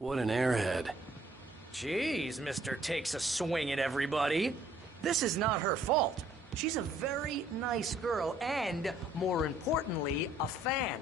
What an airhead. Jeez, Mr. Takes a swing at everybody. This is not her fault. She's a very nice girl and, more importantly, a fan.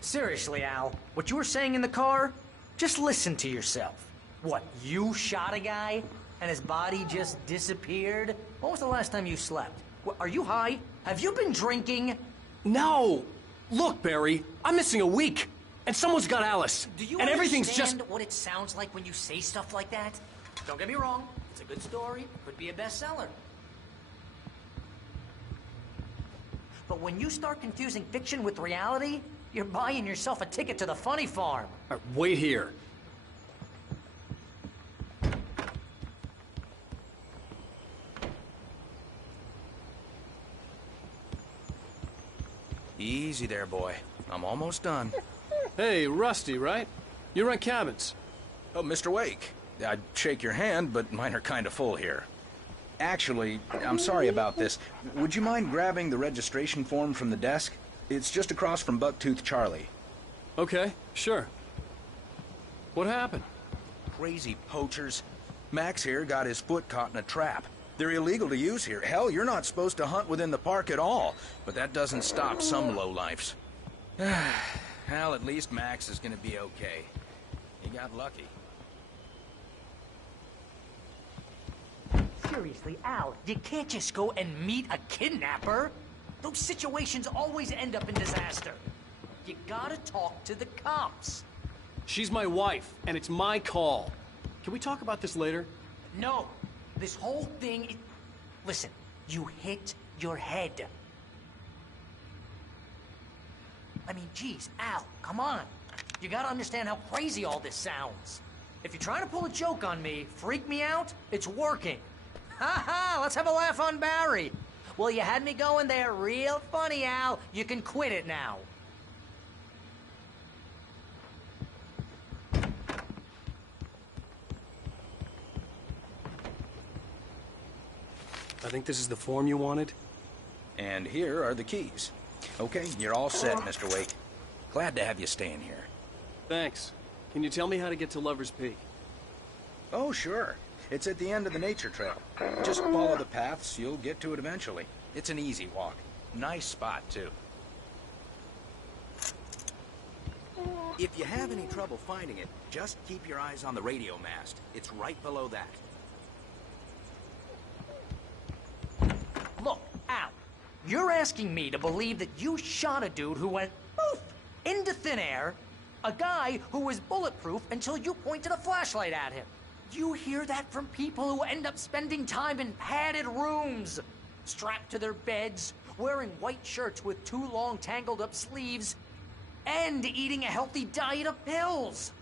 Seriously, Al, what you were saying in the car? Just listen to yourself. What, you shot a guy and his body just disappeared? When was the last time you slept? What, are you high? Have you been drinking? No! Look, Barry, I'm missing a week, and someone's got Alice. Do you and everything's understand just what it sounds like when you say stuff like that? Don't get me wrong, it's a good story, could be a bestseller. But when you start confusing fiction with reality, you're buying yourself a ticket to the funny farm. Wait here. Easy there, boy. I'm almost done. Hey, Rusty, right? You rent cabins. Oh, Mr. Wake. I'd shake your hand, but mine are kind of full here. Actually, I'm sorry about this. Would you mind grabbing the registration form from the desk? It's just across from Bucktooth Charlie. Okay, sure. What happened? Crazy poachers. Max here got his foot caught in a trap. They're illegal to use here. Hell, you're not supposed to hunt within the park at all. But that doesn't stop some lowlifes. Well, at least Max is gonna be okay. He got lucky. Seriously, Al, you can't just go and meet a kidnapper. Those situations always end up in disaster. You gotta talk to the cops. She's my wife, and it's my call. Can we talk about this later? No. This whole thing... Listen, you hit your head. I mean, geez, Al, come on. You gotta understand how crazy all this sounds. If you're trying to pull a joke on me, freak me out, it's working. Ha ha, let's have a laugh on Barry. Well, you had me going there real funny, Al. You can quit it now. I think this is the form you wanted. And here are the keys. Okay, you're all set, Mr. Wake. Glad to have you staying here. Thanks. Can you tell me how to get to Lover's Peak? Oh, sure. It's at the end of the nature trail. Just follow the paths, you'll get to it eventually. It's an easy walk. Nice spot, too. If you have any trouble finding it, just keep your eyes on the radio mast. It's right below that. Look, Al, you're asking me to believe that you shot a dude who went poof into thin air, a guy who was bulletproof until you pointed a flashlight at him. You hear that from people who end up spending time in padded rooms, strapped to their beds, wearing white shirts with too long tangled up sleeves, and eating a healthy diet of pills.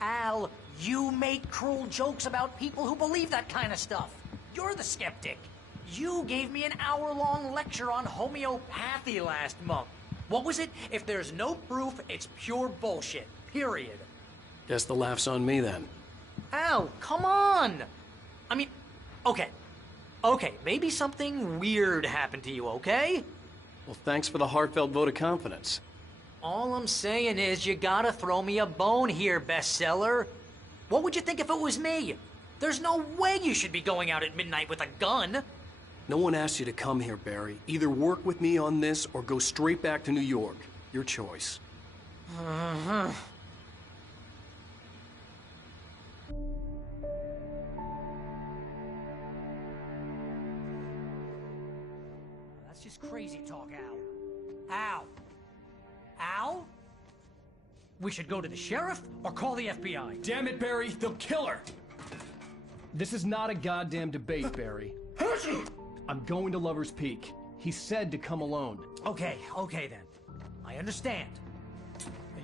Al, you make cruel jokes about people who believe that kind of stuff. You're the skeptic. You gave me an hour-long lecture on homeopathy last month. What was it? If there's no proof, it's pure bullshit. Period. Guess the laugh's on me then. Al, come on! I mean, okay. Okay, maybe something weird happened to you, okay? Well, thanks for the heartfelt vote of confidence. All I'm saying is you gotta throw me a bone here, bestseller. What would you think if it was me? There's no way you should be going out at midnight with a gun. No one asked you to come here, Barry. Either work with me on this or go straight back to New York. Your choice. That's just crazy talk, Al. Al? Al? We should go to the sheriff or call the FBI. Damn it, Barry! They'll kill her! This is not a goddamn debate, Barry. I'm going to Lover's Peak. He said to come alone. Okay then. I understand.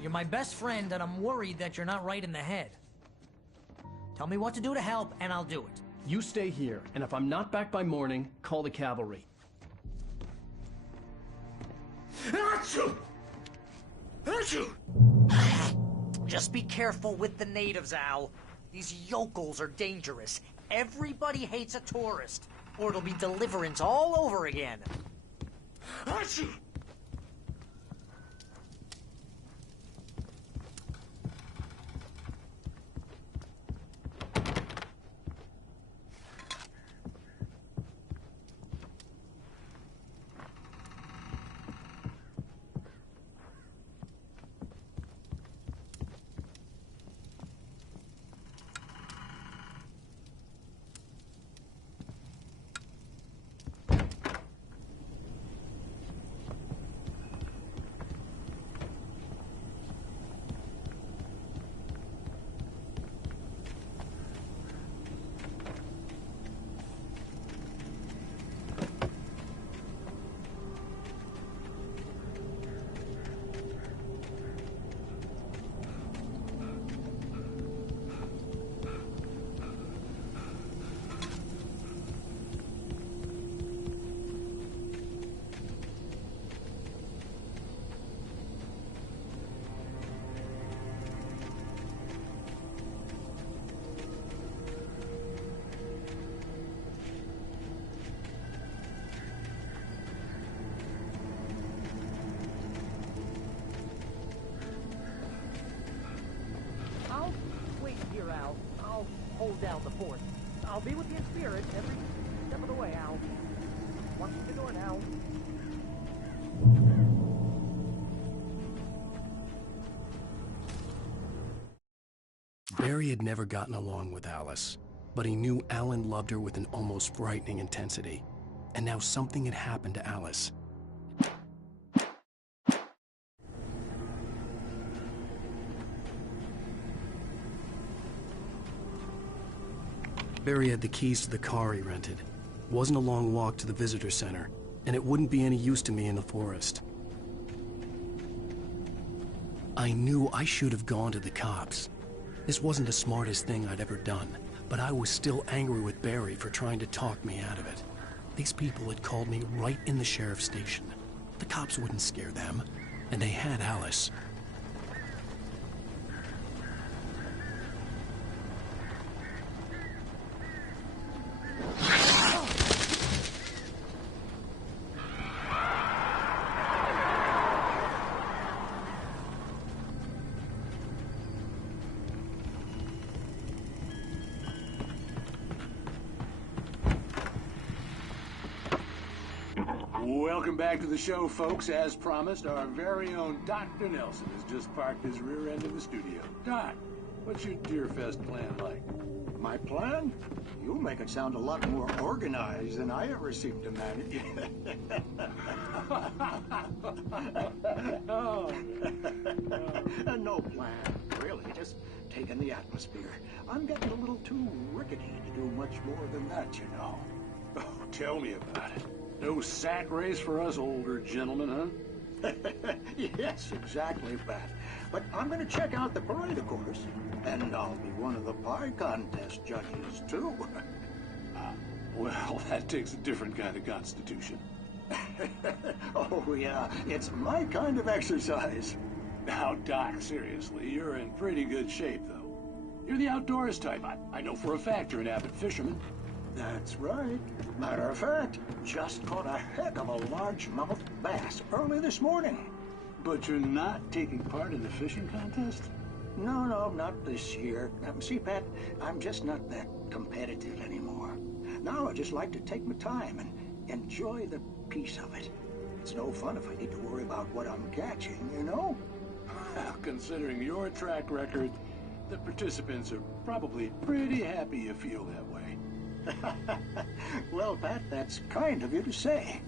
You're my best friend, and I'm worried that you're not right in the head. Tell me what to do to help, and I'll do it. You stay here, and if I'm not back by morning, call the cavalry. Achoo! Achoo! Just be careful with the natives, Al. These yokels are dangerous. Everybody hates a tourist, or it'll be Deliverance all over again. Archie! I'll hold down the fort. I'll be with you in spirit every step of the way, Al. Watch the door now. Barry had never gotten along with Alice, but he knew Alan loved her with an almost frightening intensity. And now something had happened to Alice. Barry had the keys to the car he rented. It wasn't a long walk to the visitor center, and it wouldn't be any use to me in the forest. I knew I should have gone to the cops. This wasn't the smartest thing I'd ever done, but I was still angry with Barry for trying to talk me out of it. These people had called me right in the sheriff's station. The cops wouldn't scare them, and they had Alice. Welcome back to the show, folks. As promised, our very own Dr. Nelson has just parked his rear end in the studio. Doc, what's your Deerfest plan like? My plan? You make it sound a lot more organized than I ever seem to manage. No plan, really. Just taking the atmosphere. I'm getting a little too rickety to do much more than that, you know. Oh, tell me about it. No sack race for us older gentlemen, huh? Yes, exactly, Pat. But I'm going to check out the parade, of course. And I'll be one of the pie contest judges, too. Well, that takes a different kind of constitution. Oh, yeah. It's my kind of exercise. Now, Doc, seriously, you're in pretty good shape, though. You're the outdoors type. I know for a fact you're an avid fisherman. That's right. Matter of fact, just caught a heck of a largemouth bass early this morning. But you're not taking part in the fishing contest? No, not this year. See, Pat, I'm just not that competitive anymore. Now I just like to take my time and enjoy the peace of it. It's no fun if I need to worry about what I'm catching, you know? Well, considering your track record, the participants are probably pretty happy you feel that way. Well, Pat, that's kind of you to say.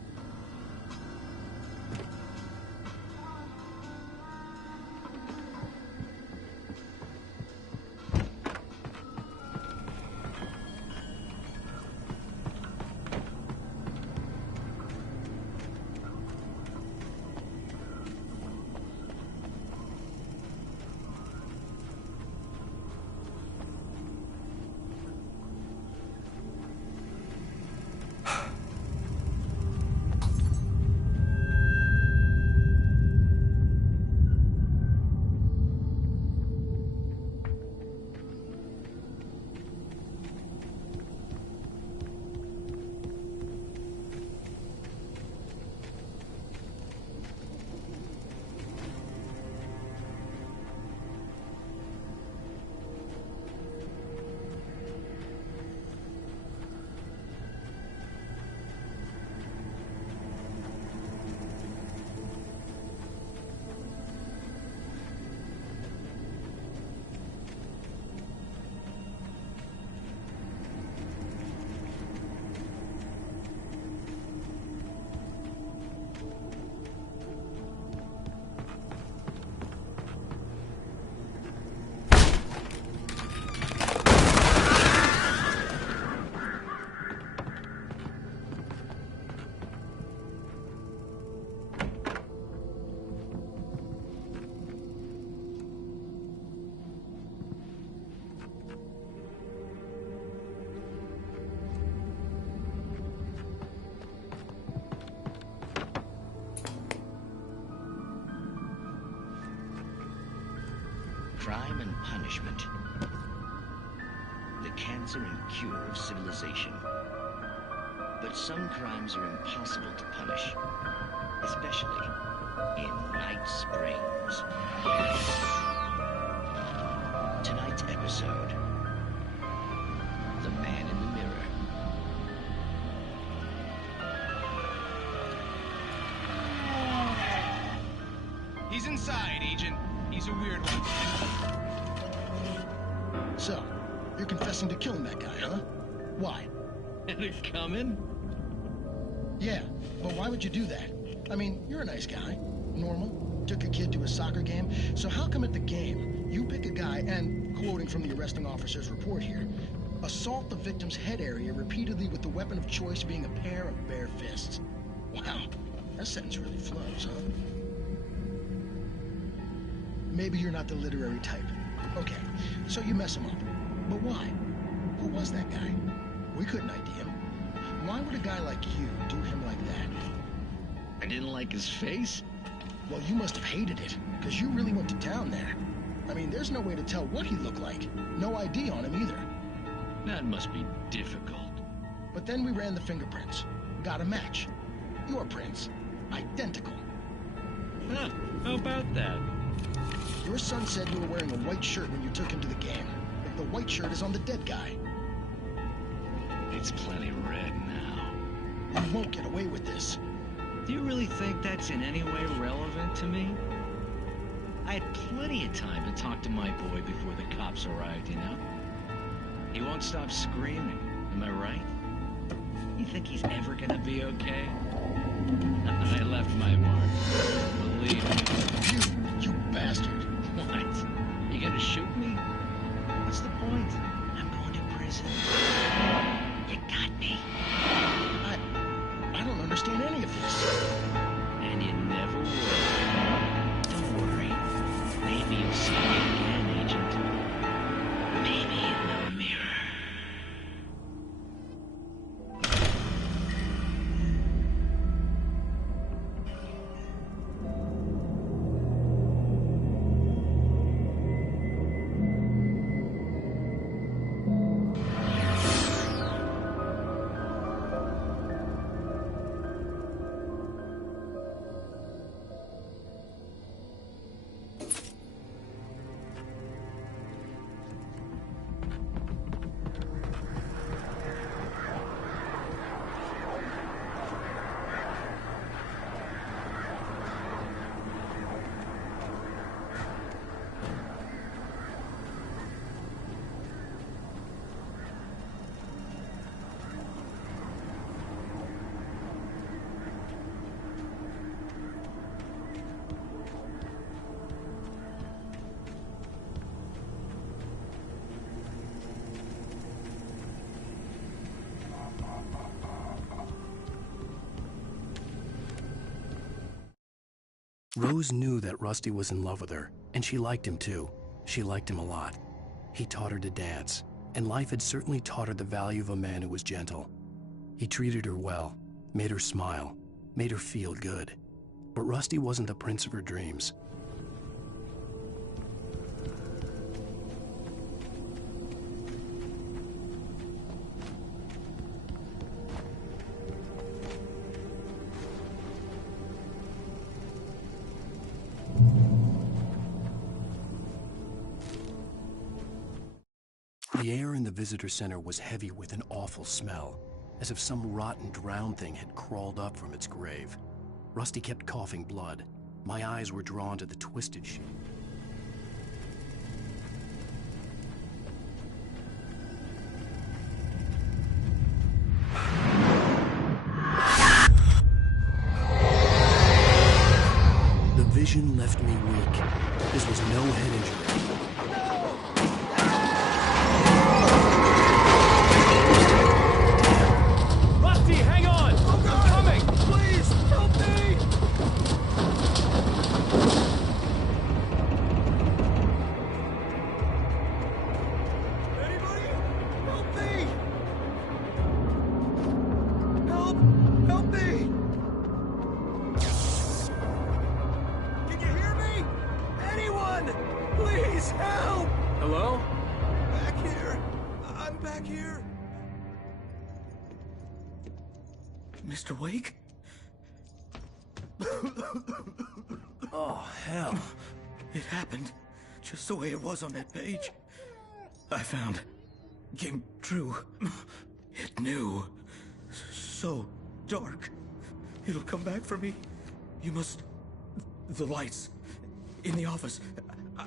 crime and punishment. The cancer and cure of civilization. But some crimes are impossible to punish, especially in Night Springs. Tonight's episode, The Man in the Mirror. He's inside, Agent. He's a weird one. So, you're confessing to killing that guy, huh? Why? Had it coming? Yeah, but why would you do that? I mean, you're a nice guy. Normal. Took a kid to a soccer game. So how come at the game, you pick a guy and, quoting from the arresting officer's report here, assault the victim's head area repeatedly with the weapon of choice being a pair of bare fists? Wow, that sentence really flows, huh? Maybe you're not the literary type. Okay, so you mess him up. But why? Who was that guy? We couldn't ID him. Why would a guy like you do him like that? I didn't like his face? Well, you must have hated it, because you really went to town there. I mean, there's no way to tell what he looked like. No ID on him either. That must be difficult. But then we ran the fingerprints. Got a match. Your prints. Identical. Huh, how about that? Your son said you were wearing a white shirt when you took him to the game. But the white shirt is on the dead guy. It's plenty red now. You won't get away with this. Do you really think that's in any way relevant to me? I had plenty of time to talk to my boy before the cops arrived, you know? He won't stop screaming, am I right? You think he's ever gonna be okay? I left my mark. Believe me. You bastard. What? You gonna shoot me? What's the point? I'm going to prison. You got me. I don't understand any of this. And you never will. Don't worry. Maybe you'll see me again, Agent. Maybe in the mirror. Rose knew that Rusty was in love with her, and she liked him too. She liked him a lot. He taught her to dance, and life had certainly taught her the value of a man who was gentle. He treated her well, made her smile, made her feel good. But Rusty wasn't the prince of her dreams. The air in the visitor center was heavy with an awful smell, as if some rotten drowned thing had crawled up from its grave. Rusty kept coughing blood. My eyes were drawn to the twisted shape. The vision left me weak. This was no head injury. Please! Please help! Hello? Back here! I'm back here! Mr. Wake? Oh, hell. It happened just the way it was on that page. I found. Came true. It knew. So dark. It'll come back for me. You must... The lights. In the office.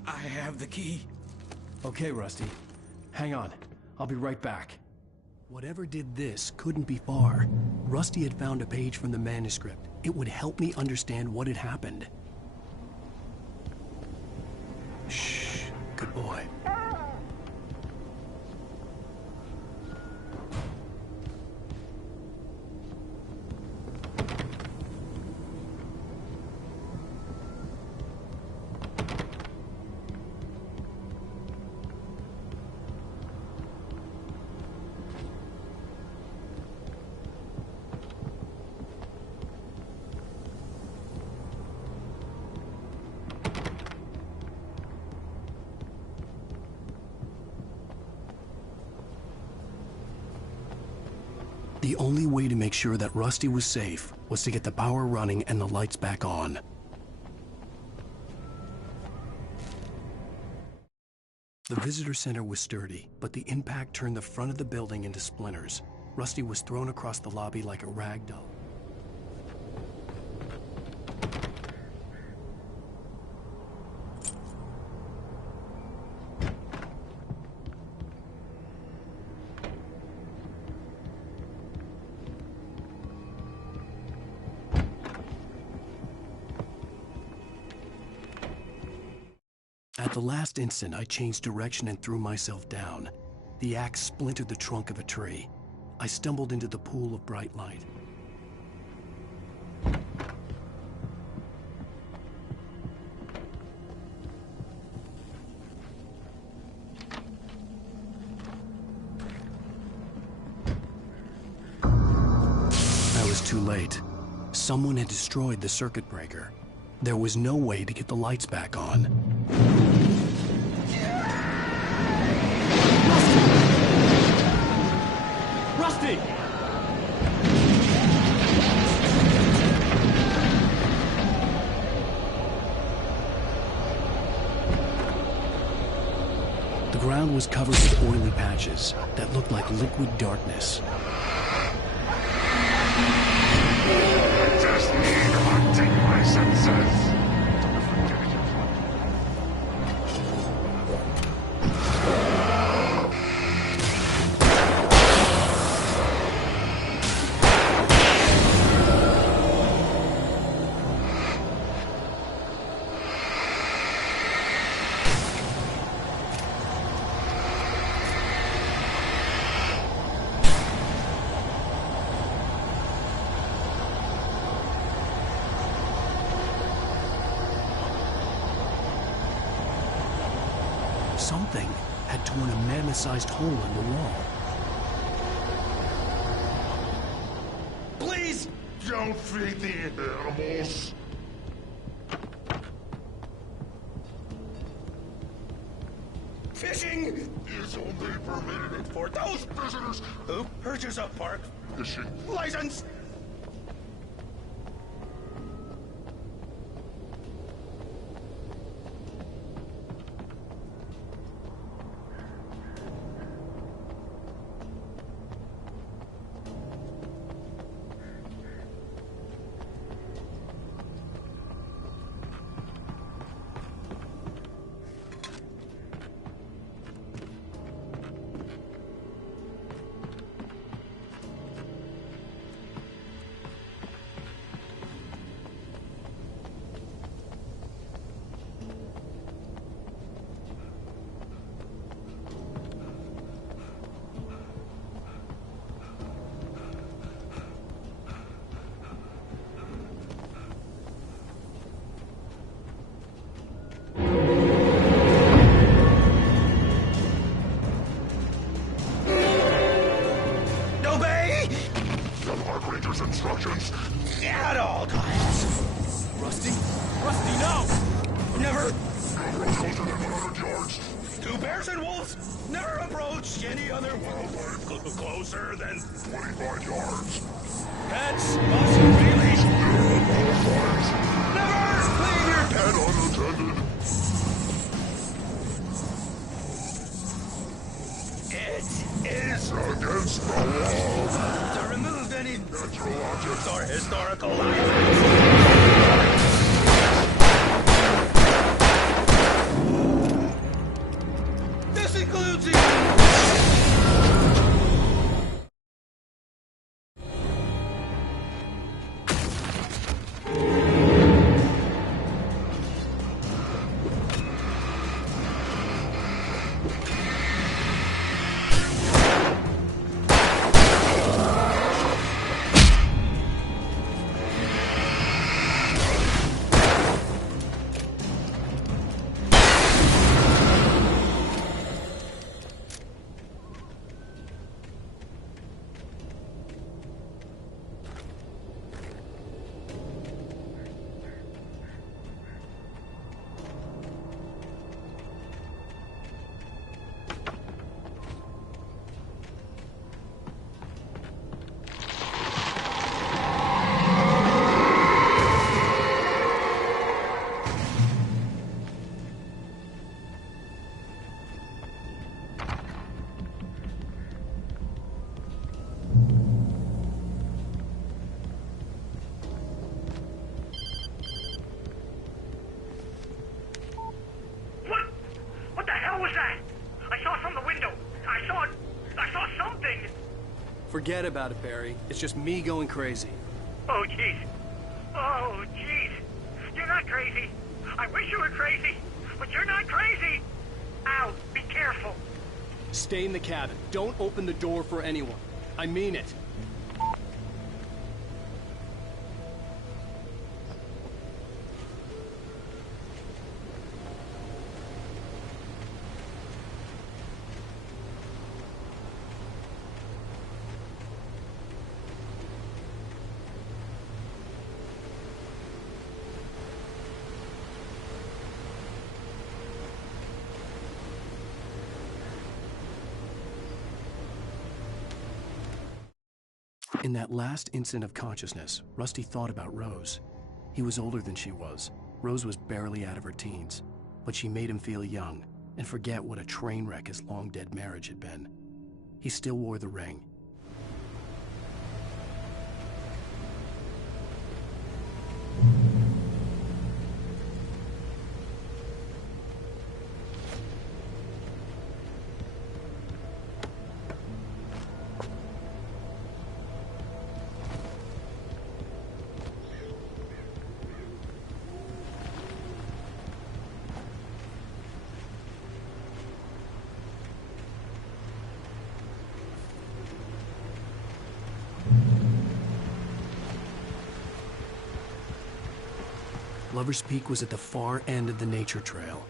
I have the key. Okay, Rusty. Hang on. I'll be right back. Whatever did this couldn't be far. Rusty had found a page from the manuscript. It would help me understand what had happened. Shh. Good boy. The only way to make sure that Rusty was safe was to get the power running and the lights back on. The visitor center was sturdy, but the impact turned the front of the building into splinters. Rusty was thrown across the lobby like a rag doll. At the last instant, I changed direction and threw myself down. The axe splintered the trunk of a tree. I stumbled into the pool of bright light. I was too late. Someone had destroyed the circuit breaker. There was no way to get the lights back on. Rusty! The ground was covered with oily patches that looked like liquid darkness. I just need hunting my senses. Something had torn a mammoth-sized hole in the wall. Please don't feed the animals. Fishing Is only permitted for those visitors. who purchase a park Fishing. license. Obey The Park Ranger's instructions. at all costs. Rusty? Rusty, no! Never. Go closer than 100 yards. Do bears and wolves never approach any other wildlife closer than 25 yards. cats, possibly. Never leave your pet And unattended. It is Against the law. to remove any Natural objects. or historical This includes the... What the hell was that? I saw from the window. I saw something. Forget about it, Barry. It's just me going crazy. Oh, jeez. Oh, jeez. You're not crazy. I wish you were crazy, but you're not crazy. Ow, be careful. Stay in the cabin. Don't open the door for anyone. I mean it. In that last instant of consciousness, Rusty thought about Rose. He was older than she was. Rose was barely out of her teens, but she made him feel young and forget what a train wreck his long-dead marriage had been. He still wore the ring. Lover's Peak was at the far end of the nature trail.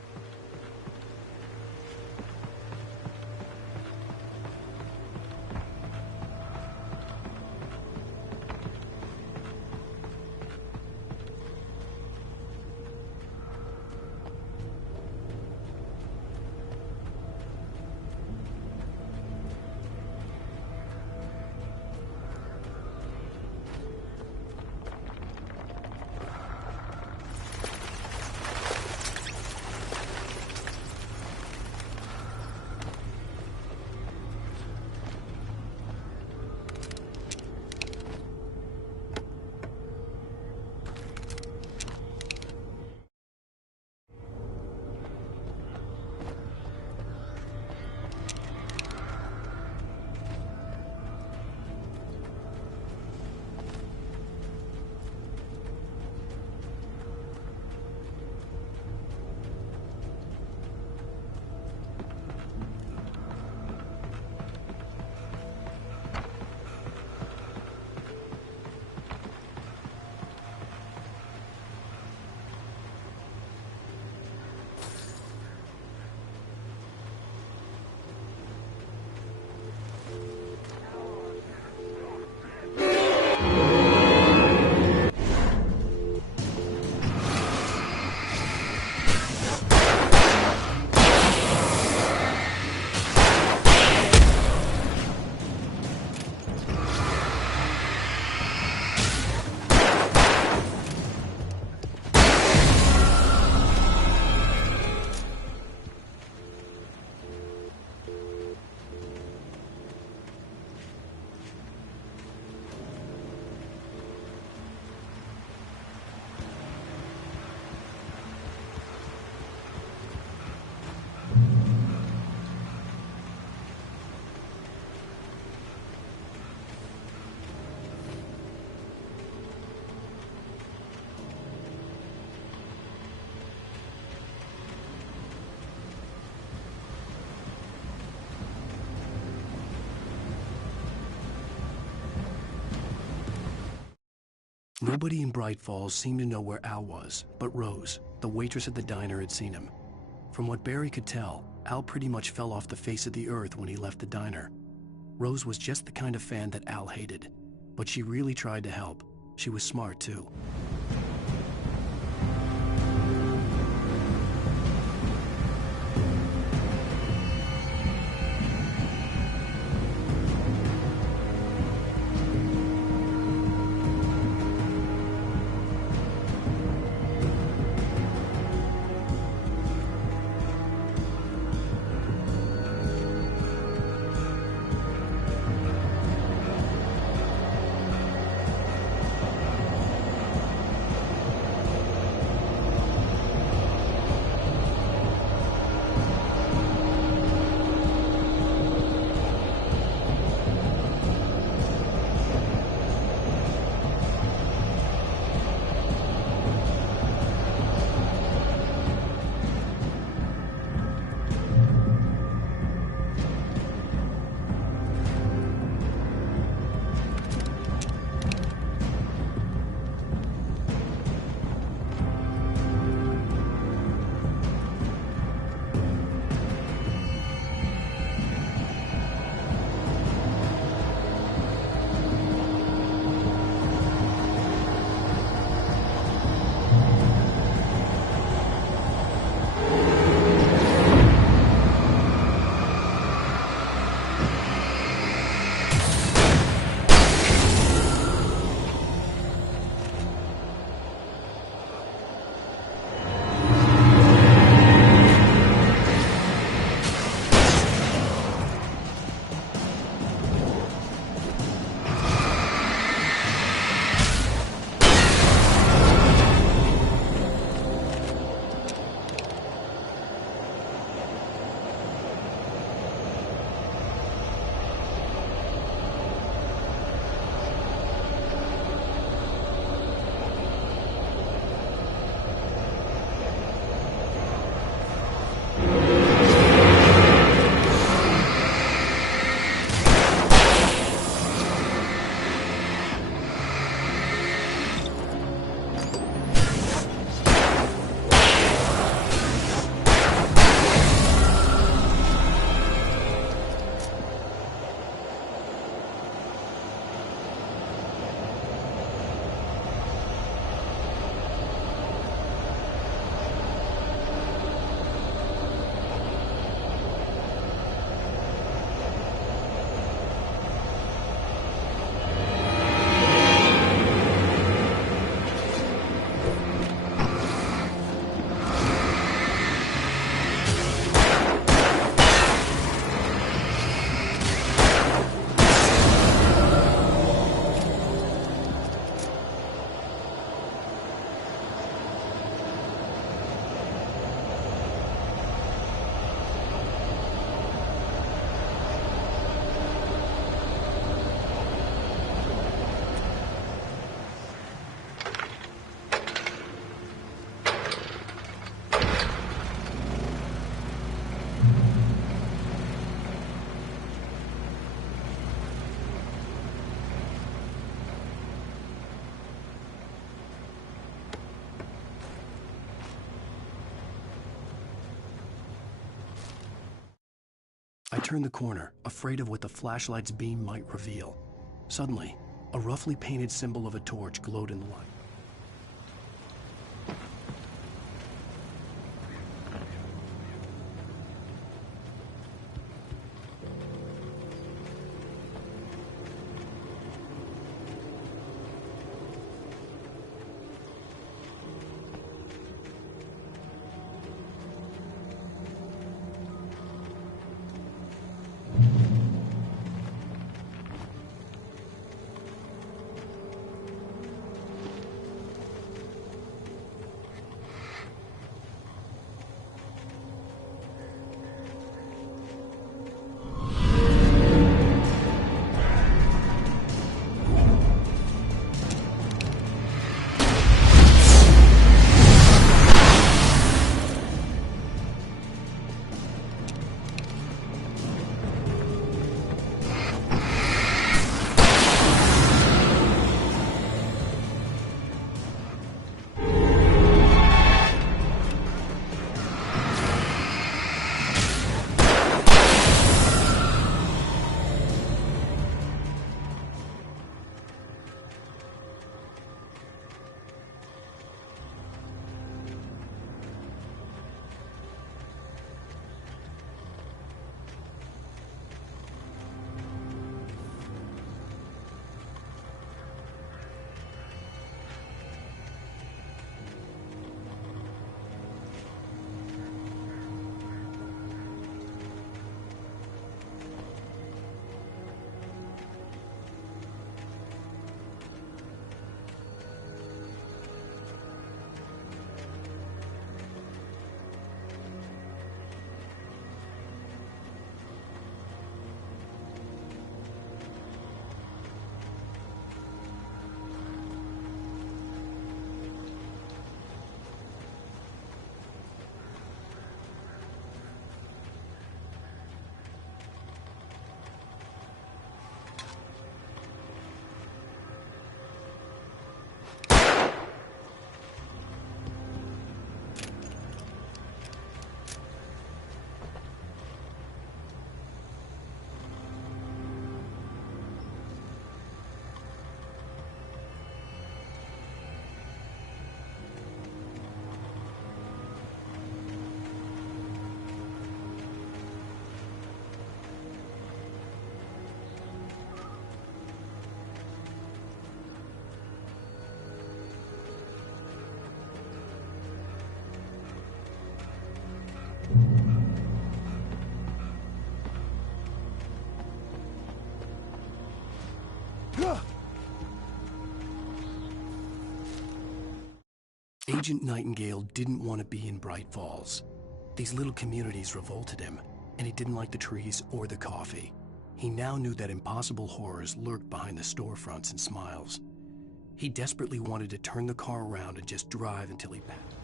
Nobody in Bright Falls seemed to know where Al was, but Rose, the waitress at the diner, had seen him. From what Barry could tell, Al pretty much fell off the face of the earth when he left the diner. Rose was just the kind of fan that Al hated, but she really tried to help. She was smart, too. I turned the corner, afraid of what the flashlight's beam might reveal. Suddenly, a roughly painted symbol of a torch glowed in the light. Agent Nightingale didn't want to be in Bright Falls. These little communities revolted him, and he didn't like the trees or the coffee. He now knew that impossible horrors lurked behind the storefronts and smiles. He desperately wanted to turn the car around and just drive until he passed.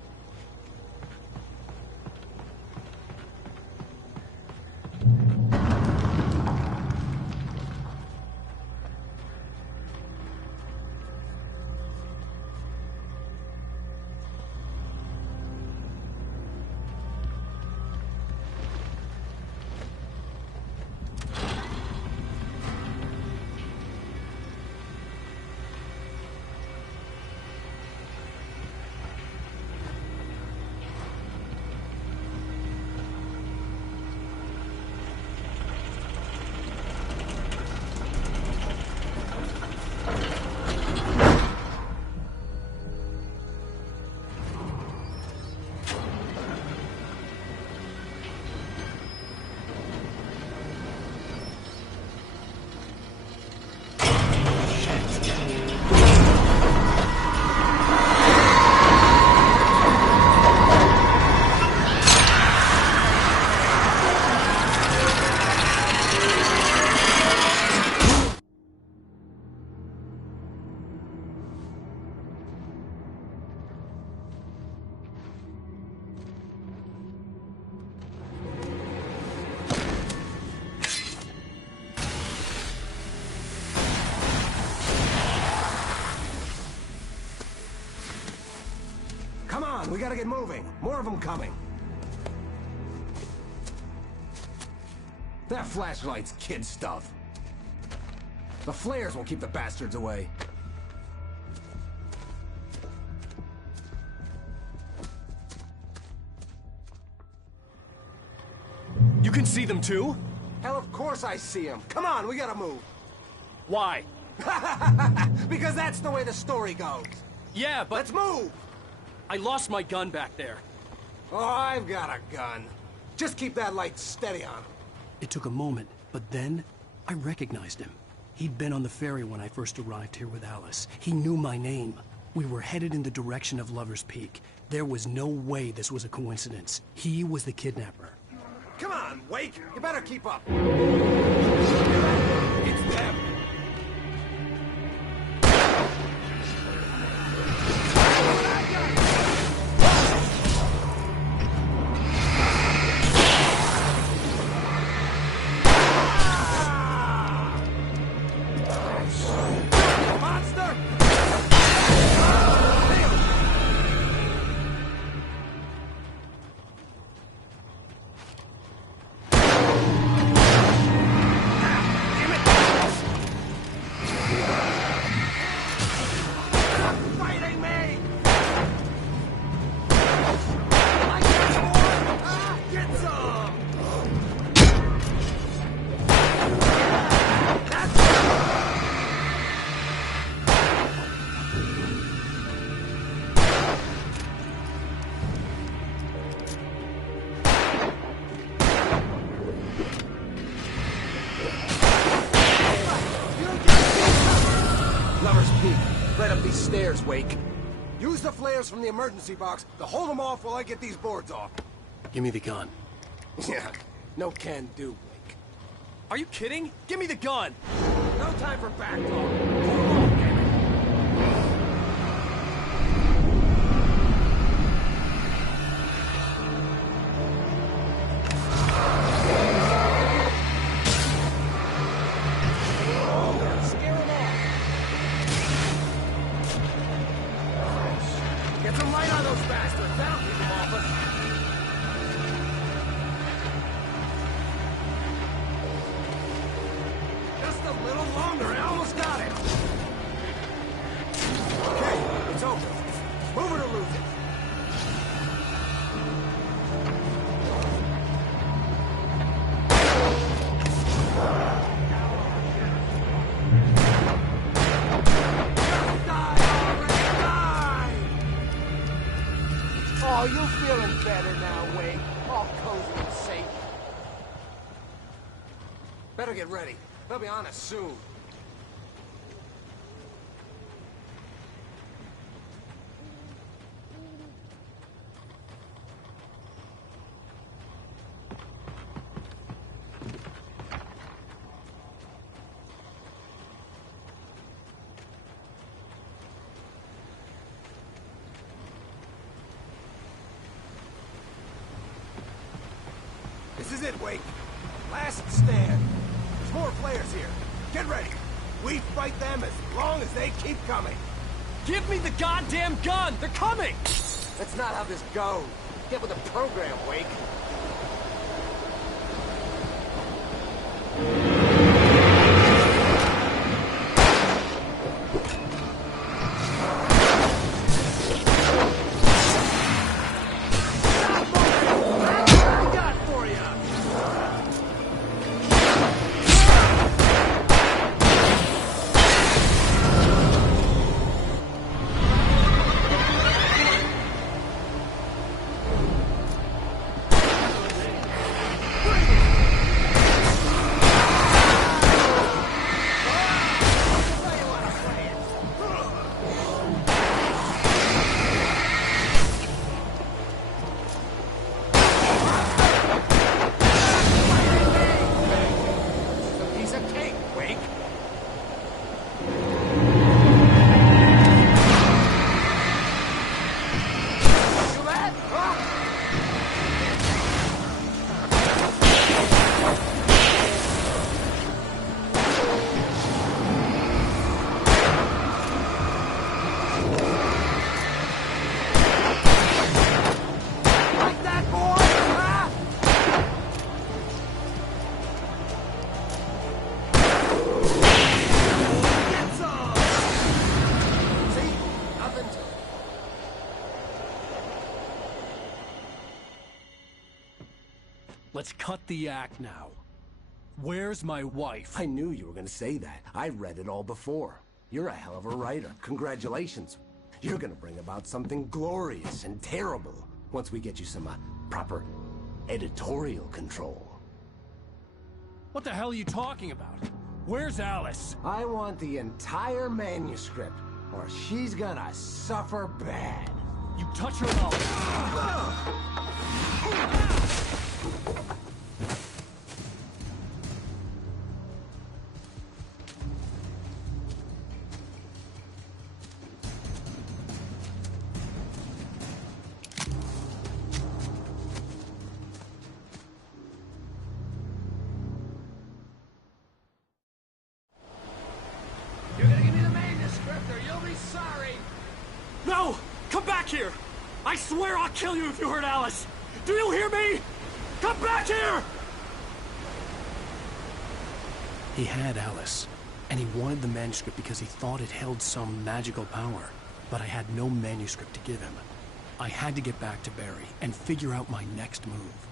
Come on, we gotta get moving. More of them coming. That flashlight's kid stuff. The flares will keep the bastards away. You can see them too? Hell, of course I see them. Come on, we gotta move. Why? Because that's the way the story goes. Yeah, but... Let's move! I lost my gun back there. Oh, I've got a gun. Just keep that light steady on him. It took a moment, but then I recognized him. He'd been on the ferry when I first arrived here with Alice. He knew my name. We were headed in the direction of Lover's Peak. There was no way this was a coincidence. He was the kidnapper. Come on, Wake! You better keep up. It's them. Stairs, Wake. Use the flares from the emergency box to hold them off while I get these boards off. Give me the gun. Yeah, no can do, Wake. Are you kidding? Give me the gun! No time for back talk. Hold on, damn it. Get some light on those bastards. That'll keep them off us. Just a little longer. I almost got it. Okay, it's over. Move it or lose it. Oh, you feeling better now, Wade? All cozy and safe. Better get ready. They'll be on us soon. it, Wake. Last stand. There's more players here. Get ready. We fight them as long as they keep coming. Give me the goddamn gun! They're coming! That's not how this goes. Get with the program, Wake. Let's cut the act now. Where's my wife? I knew you were gonna say that. I read it all before. You're a hell of a writer. Congratulations. You're gonna bring about something glorious and terrible once we get you some proper editorial control. What the hell are you talking about? Where's Alice? I want the entire manuscript, or she's gonna suffer bad. You touch her and You're gonna give me the manuscript, or you'll be sorry. No! Come back here! I swear I'll kill you if you hurt Alice! Do you hear me? Come back here! He had Alice, and he wanted the manuscript because he thought it held some magical power. But I had no manuscript to give him. I had to get back to Barry and figure out my next move.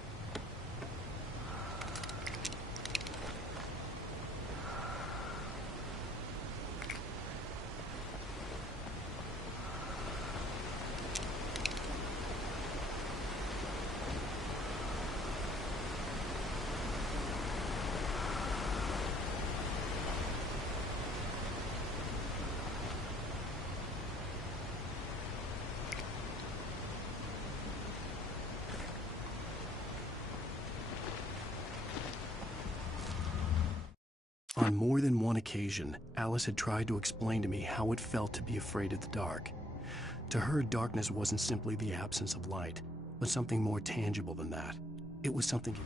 On more than one occasion, Alice had tried to explain to me how it felt to be afraid of the dark. To her, darkness wasn't simply the absence of light, but something more tangible than that. It was something...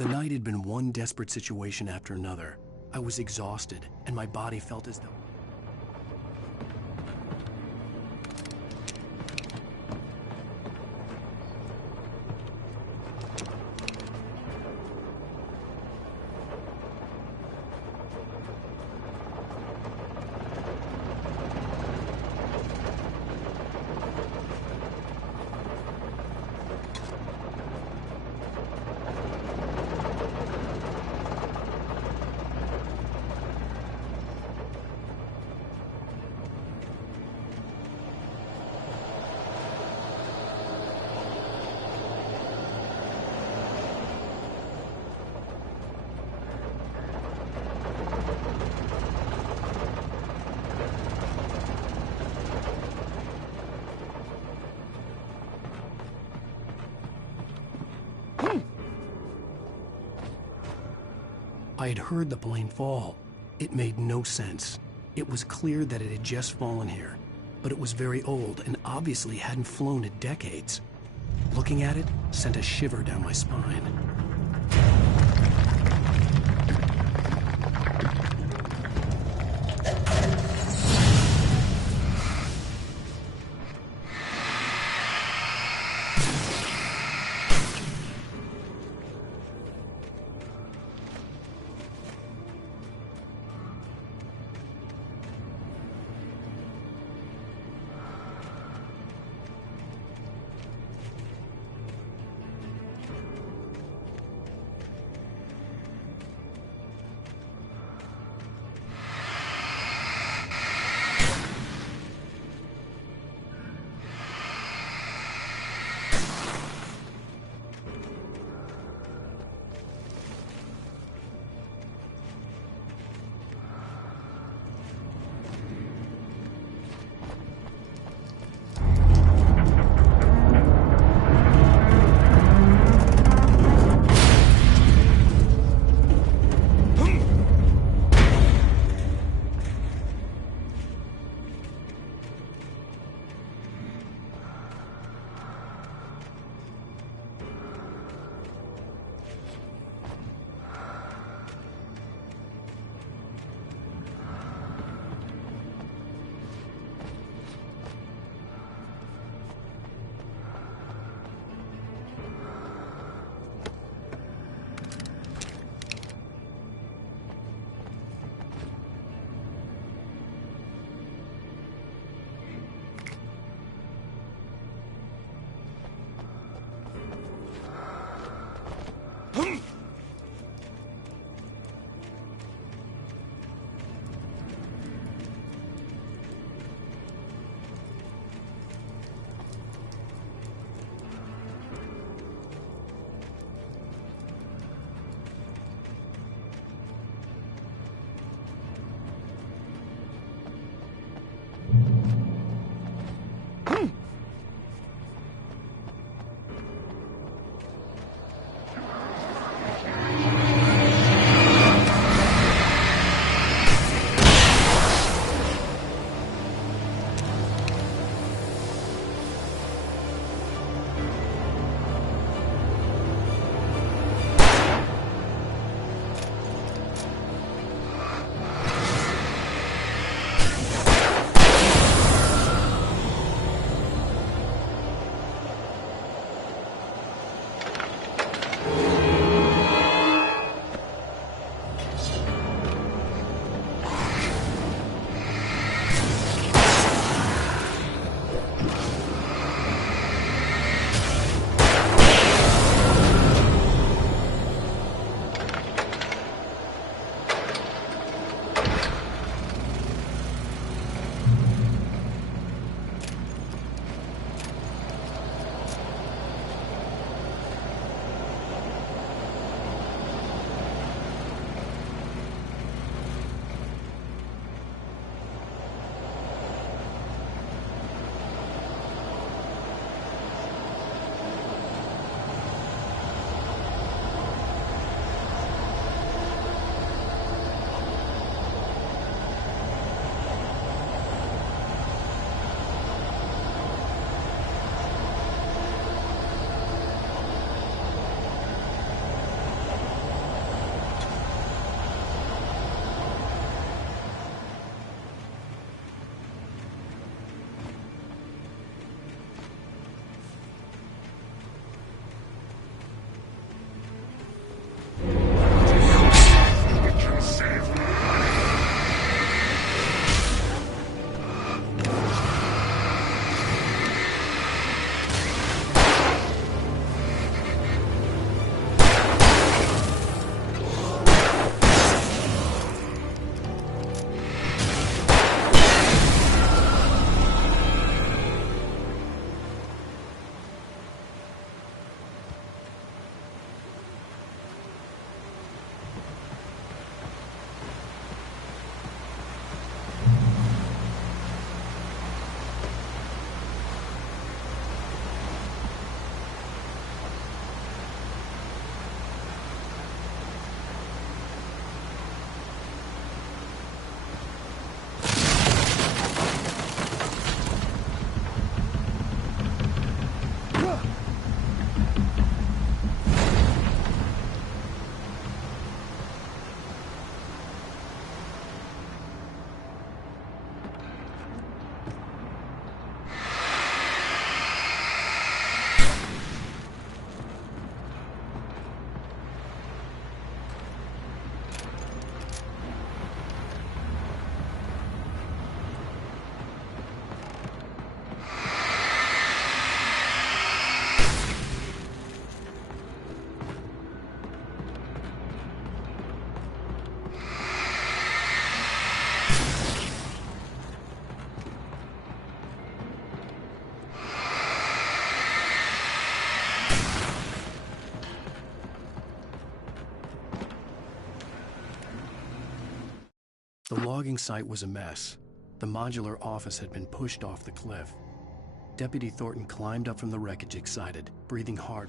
The night had been one desperate situation after another. I was exhausted, and my body felt as though... I had heard the plane fall. It made no sense. It was clear that it had just fallen here, but it was very old and obviously hadn't flown in decades. Looking at it sent a shiver down my spine. The logging site was a mess. The modular office had been pushed off the cliff. Deputy Thornton climbed up from the wreckage excited, breathing hard.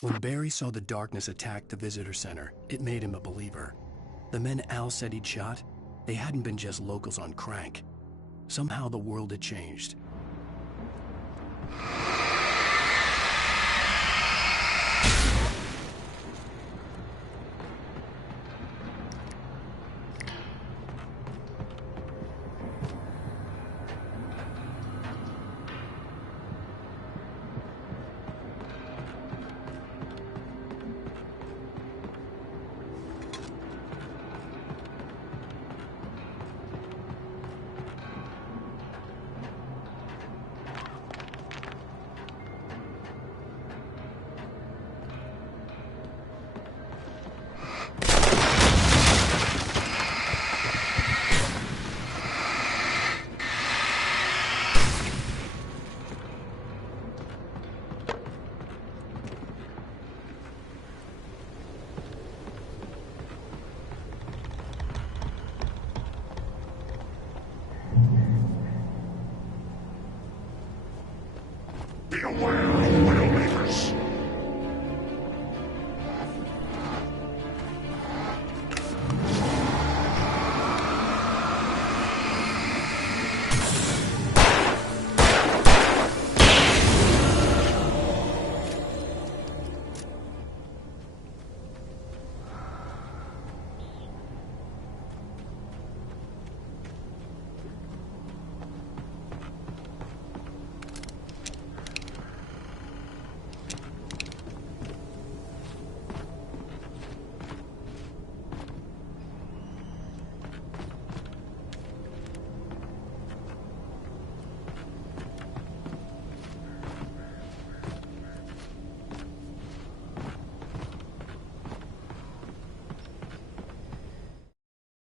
When Barry saw the darkness attack the visitor center, it made him a believer. The men Al said he'd shot, they hadn't been just locals on crank. Somehow the world had changed. Beware of Widowmakers.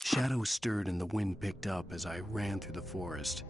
Shadows stirred and the wind picked up as I ran through the forest.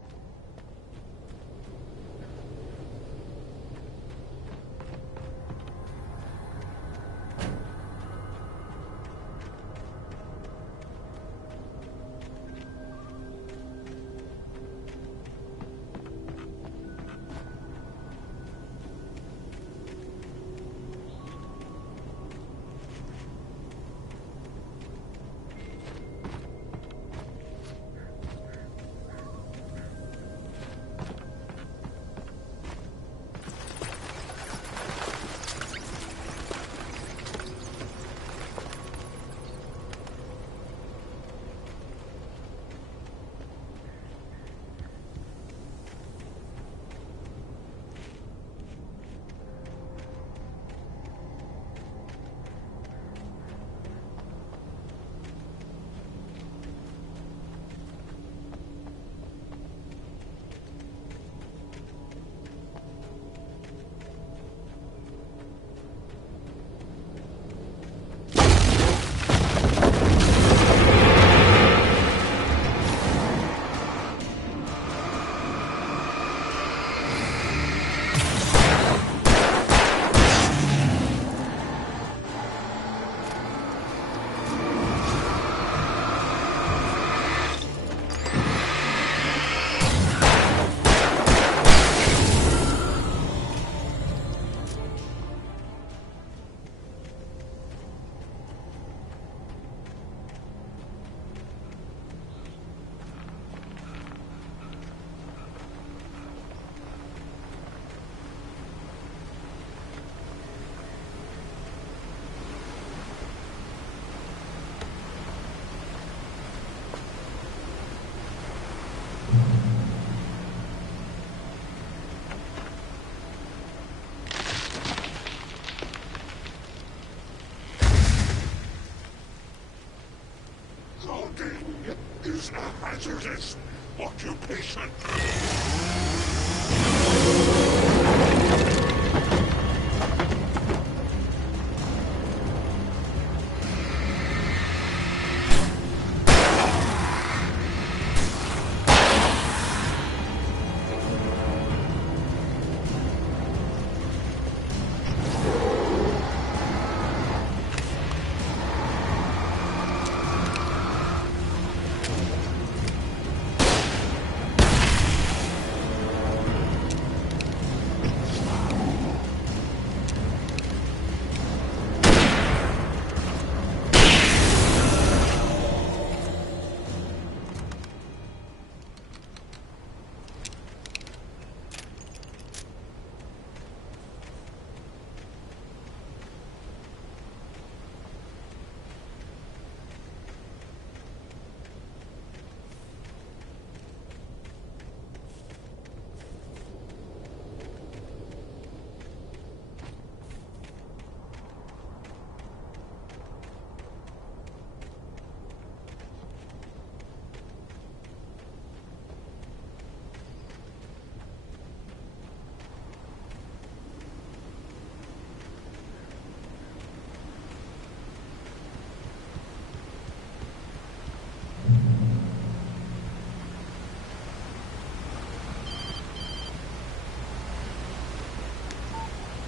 hazardous occupation.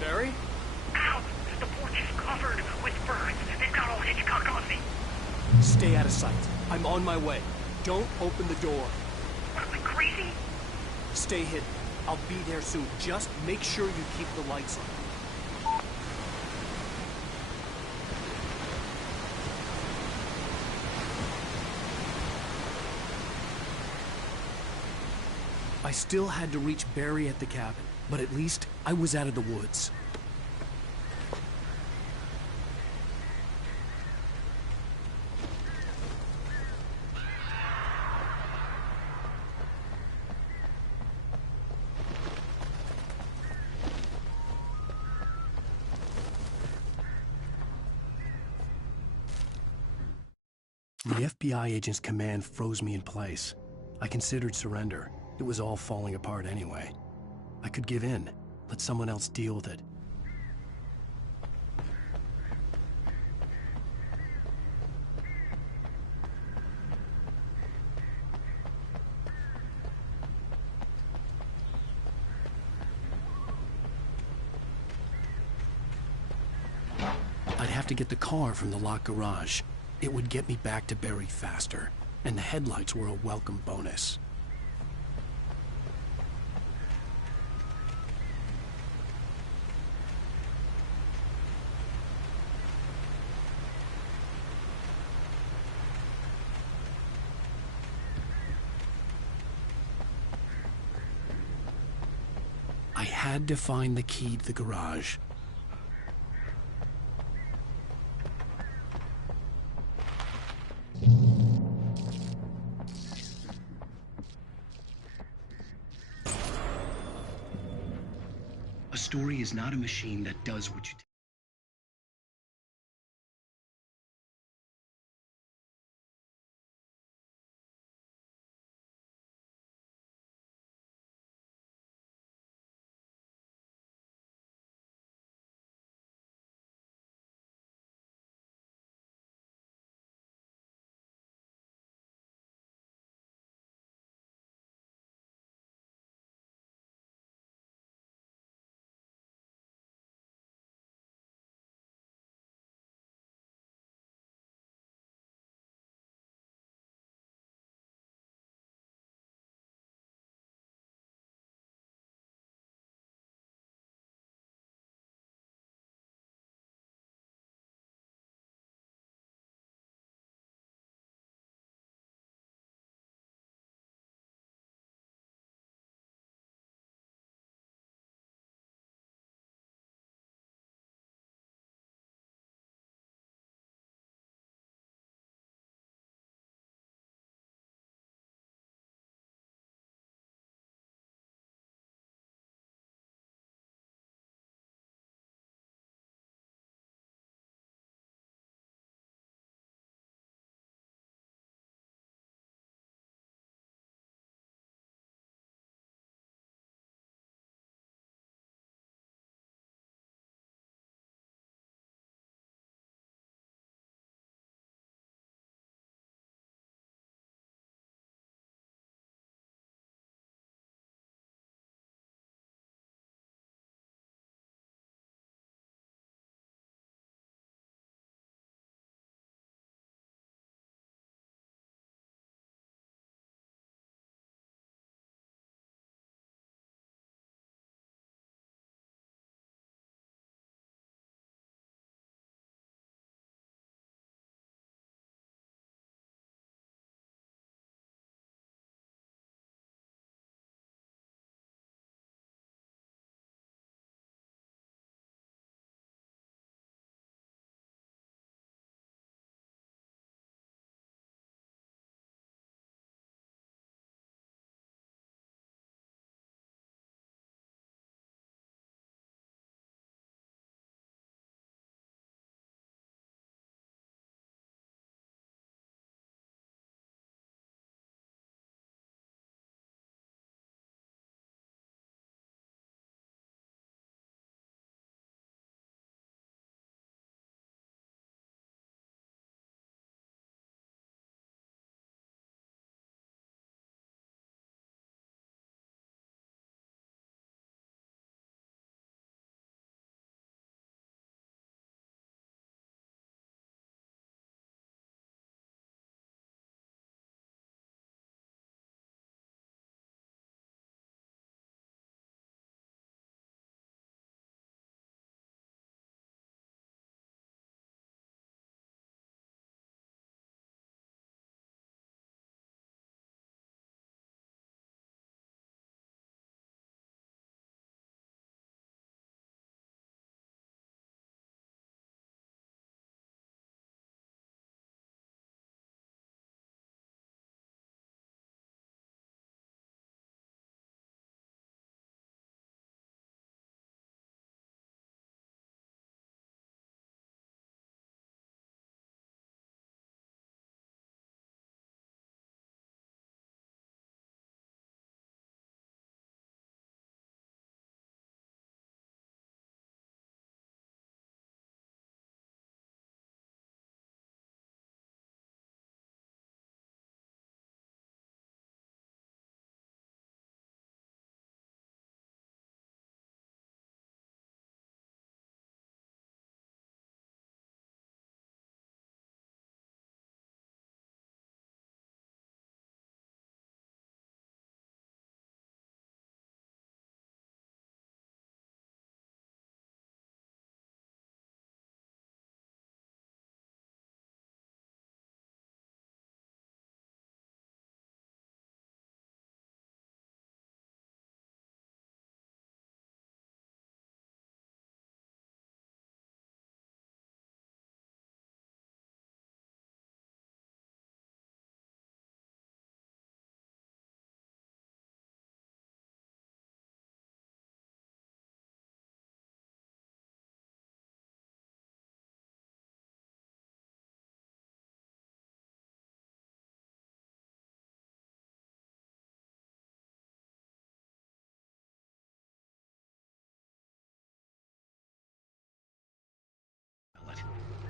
Barry? Ow! The porch is covered with birds. They've got old Hitchcock on me. Stay out of sight. I'm on my way. Don't open the door. What, am I crazy? Stay hidden. I'll be there soon. Just make sure you keep the lights on. I still had to reach Barry at the cabin, but at least I was out of the woods. The FBI agent's command froze me in place. I considered surrender. It was all falling apart anyway. I could give in, let someone else deal with it. I'd have to get the car from the locked garage. It would get me back to Barry faster, and the headlights were a welcome bonus. I had to find the key to the garage. A story is not a machine that does what you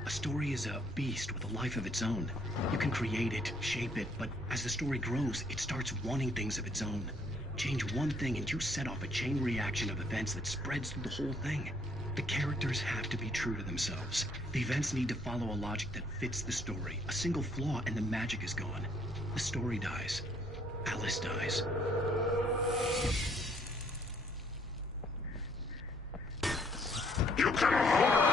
A story is a beast with a life of its own. You can create it, shape it, but as the story grows, it starts wanting things of its own. Change one thing and you set off a chain reaction of events that spreads through the whole thing. The characters have to be true to themselves. The events need to follow a logic that fits the story. A single flaw and the magic is gone. The story dies. Alice dies. You can hold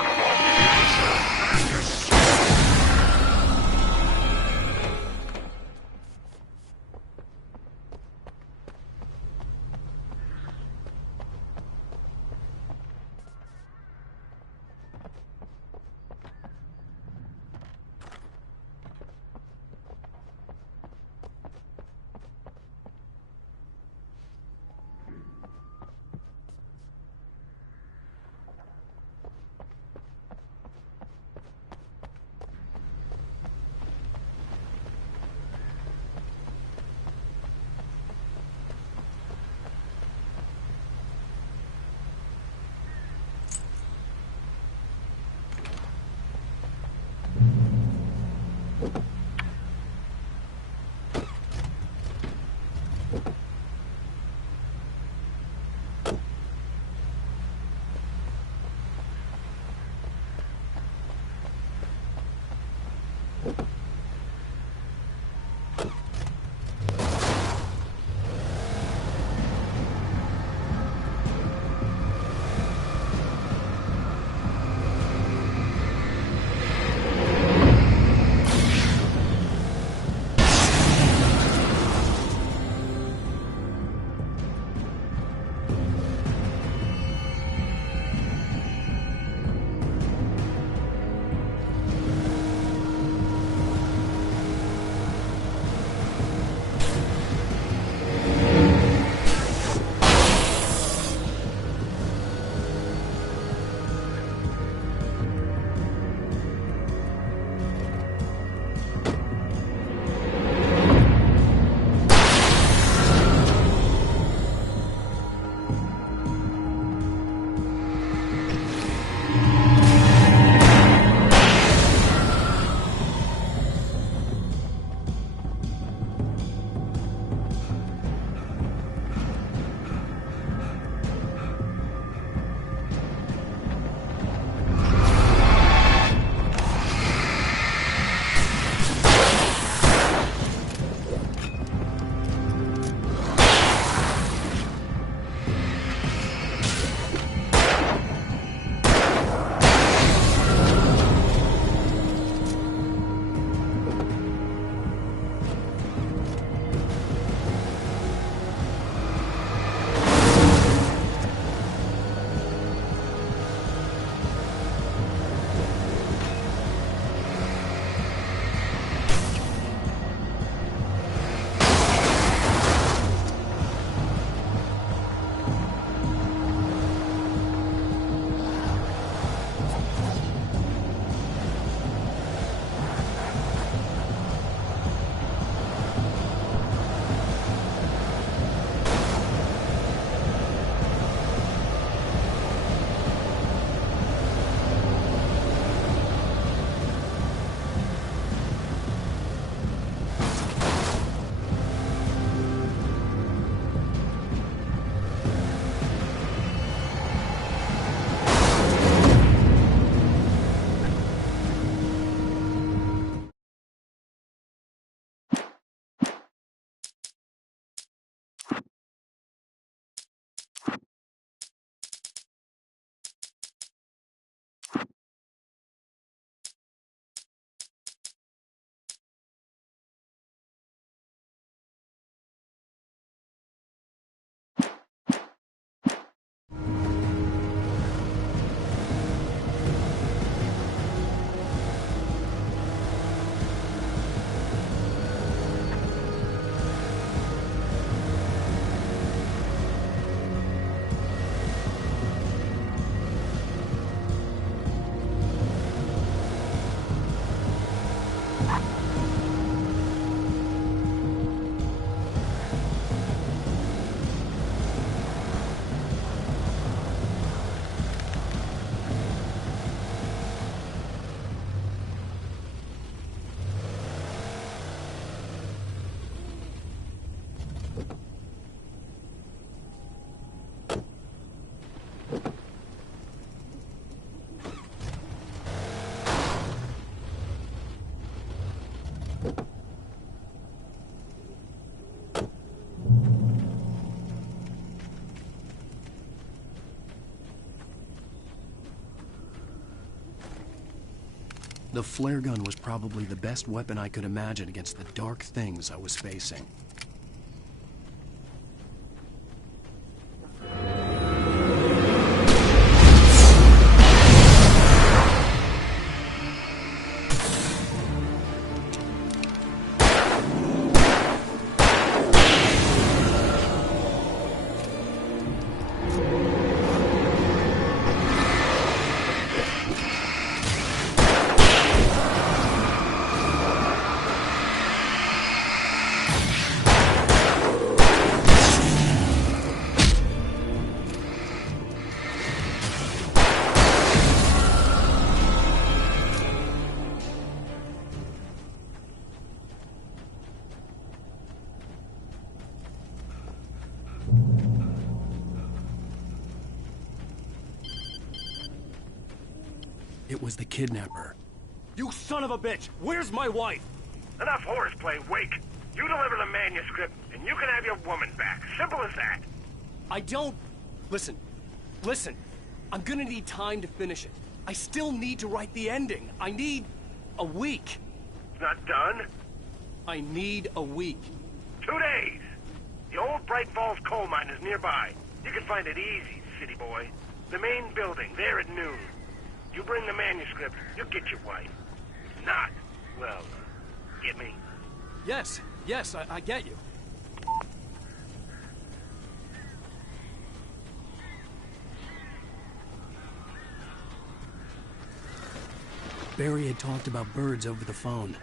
The flare gun was probably the best weapon I could imagine against the dark things I was facing. It was the kidnapper. You son of a bitch! Where's my wife? Enough horseplay, Wake. You deliver the manuscript, and you can have your woman back. Simple as that. I don't... Listen. I'm gonna need time to finish it. I still need to write the ending. I need a week. It's not done? I need a week. 2 days. The old Bright Falls coal mine is nearby. You can find it easy, city boy. The main building, there at noon. You bring the manuscript, you'll get your wife. If not, well, get me? Yes, I get you. Barry had talked about birds over the phone.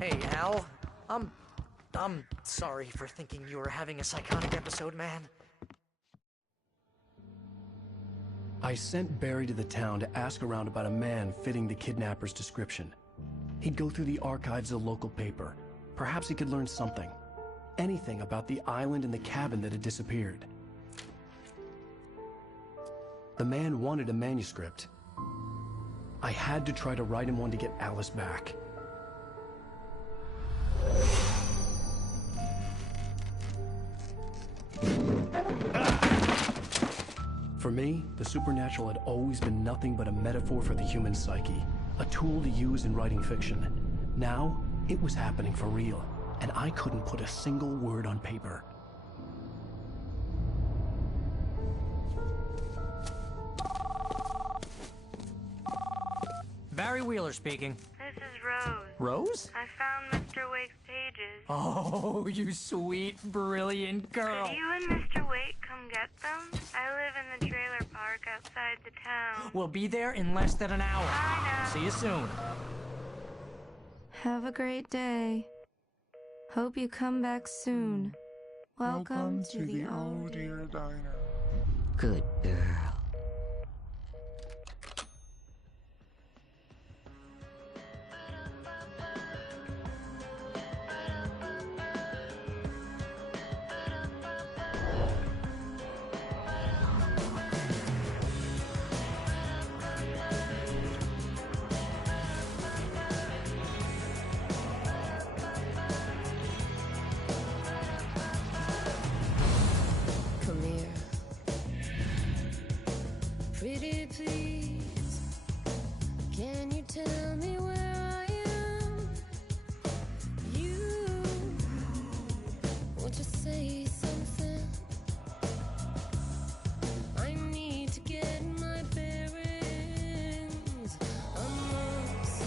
Hey, Al. I'm sorry for thinking you were having a psychotic episode, man. I sent Barry to the town to ask around about a man fitting the kidnapper's description. He'd go through the archives of the local paper. Perhaps he could learn something. Anything about the island and the cabin that had disappeared. The man wanted a manuscript. I had to try to write him one to get Alice back. For me, the supernatural had always been nothing but a metaphor for the human psyche, a tool to use in writing fiction. Now, it was happening for real, and I couldn't put a single word on paper. Barry Wheeler speaking. This is Rose. Rose? I found Mr. Wake's pages. Oh, you sweet, brilliant girl. Could you and Mr. Wake come get them? I live in the trailer park outside the town. We'll be there in less than an hour. I know. See you soon. Have a great day. Hope you come back soon. Welcome to the Oh Dear Diner. Good girl. Come here. Pretty please, can you tell me where I am? You, won't you say something? I need to get my bearings amongst,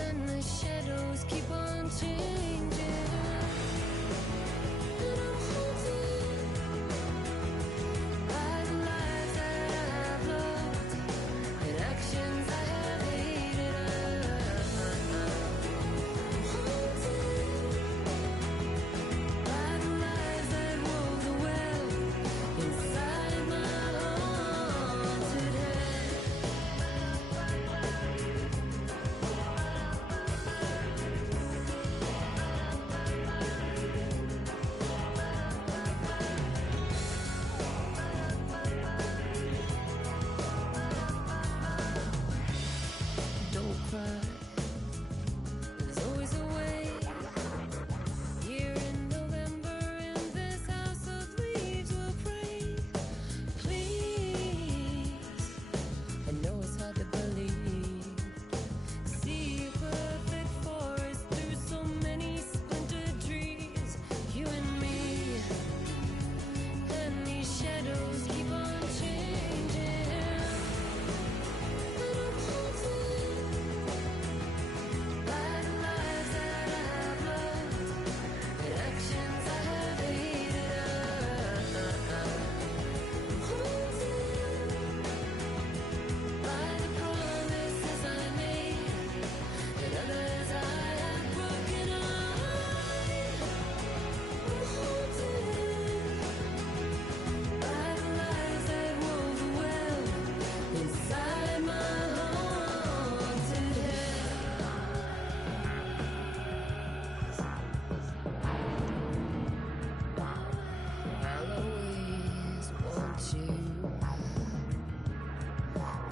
and the shadows keep on changing. And I'm haunted by the lives that I've loved and actions I have hated. I'm haunted by the lies that wove the web inside my haunted head. Don't cry. There's always a way. Here in November, in this house of leaves, we'll pray. Please, I know it's hard to believe. See a perfect forest through so many splintered trees. You and me, and these shadows keep on changing. And I'm haunted by the lives that I've loved and actions I have hated. I'm haunted by the promises I made and others I have broken. I'm haunted by the lies that wove the web inside my haunted head. I'll always want you.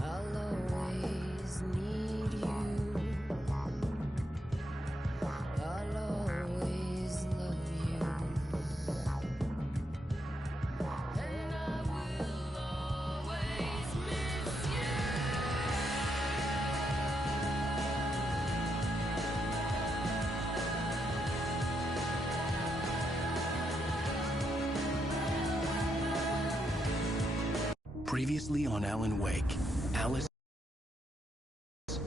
I'll always need you. I'll always love you. And I will always miss you. Previously on Alan Wake, Alice